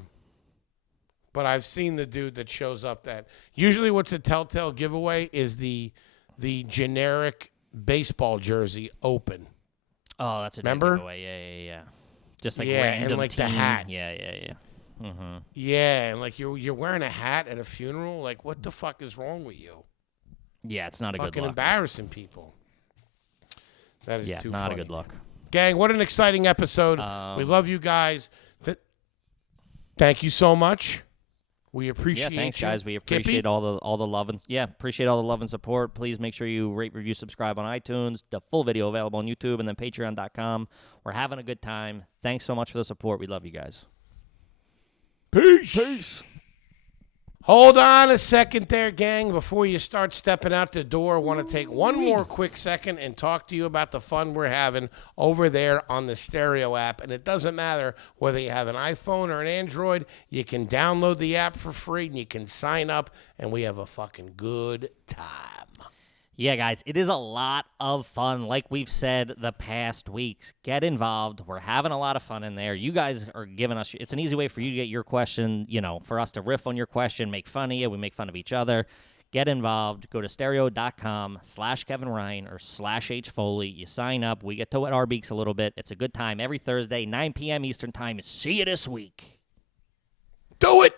But I've seen the dude that shows up that usually what's a telltale giveaway is the generic baseball jersey open. Oh, that's a Remember? giveaway. Yeah. Just like Yeah, random and like the team. hat. Yeah. Mm-hmm. Yeah, and like you're wearing a hat at a funeral. Like, what the fuck is wrong with you? Yeah, it's not a good Fucking look. embarrassing people. That is too not funny. a good look. Gang, what an exciting episode. We love you guys. Thank you so much. We appreciate thanks, you. guys. We Kippy? appreciate all the love and appreciate all the love and support. Please make sure you rate, review, subscribe on iTunes. The full video available on YouTube and then Patreon.com. We're having a good time. Thanks so much for the support. We love you guys. Peace. Hold on a second there, gang. Before you start stepping out the door, I want to take one more quick second and talk to you about the fun we're having over there on the Stereo app. And it doesn't matter whether you have an iPhone or an Android. You can download the app for free and you can sign up, and we have a fucking good time. Yeah, guys, it is a lot of fun. Like we've said the past weeks, get involved. We're having a lot of fun in there. You guys are giving us, it's an easy way for you to get your question, for us to riff on your question, make fun of you. We make fun of each other. Get involved. Go to stereo.com/Kevin Ryan or /H Foley. You sign up. We get to wet our beaks a little bit. It's a good time every Thursday, 9 p.m. Eastern Time. See you this week. Do it.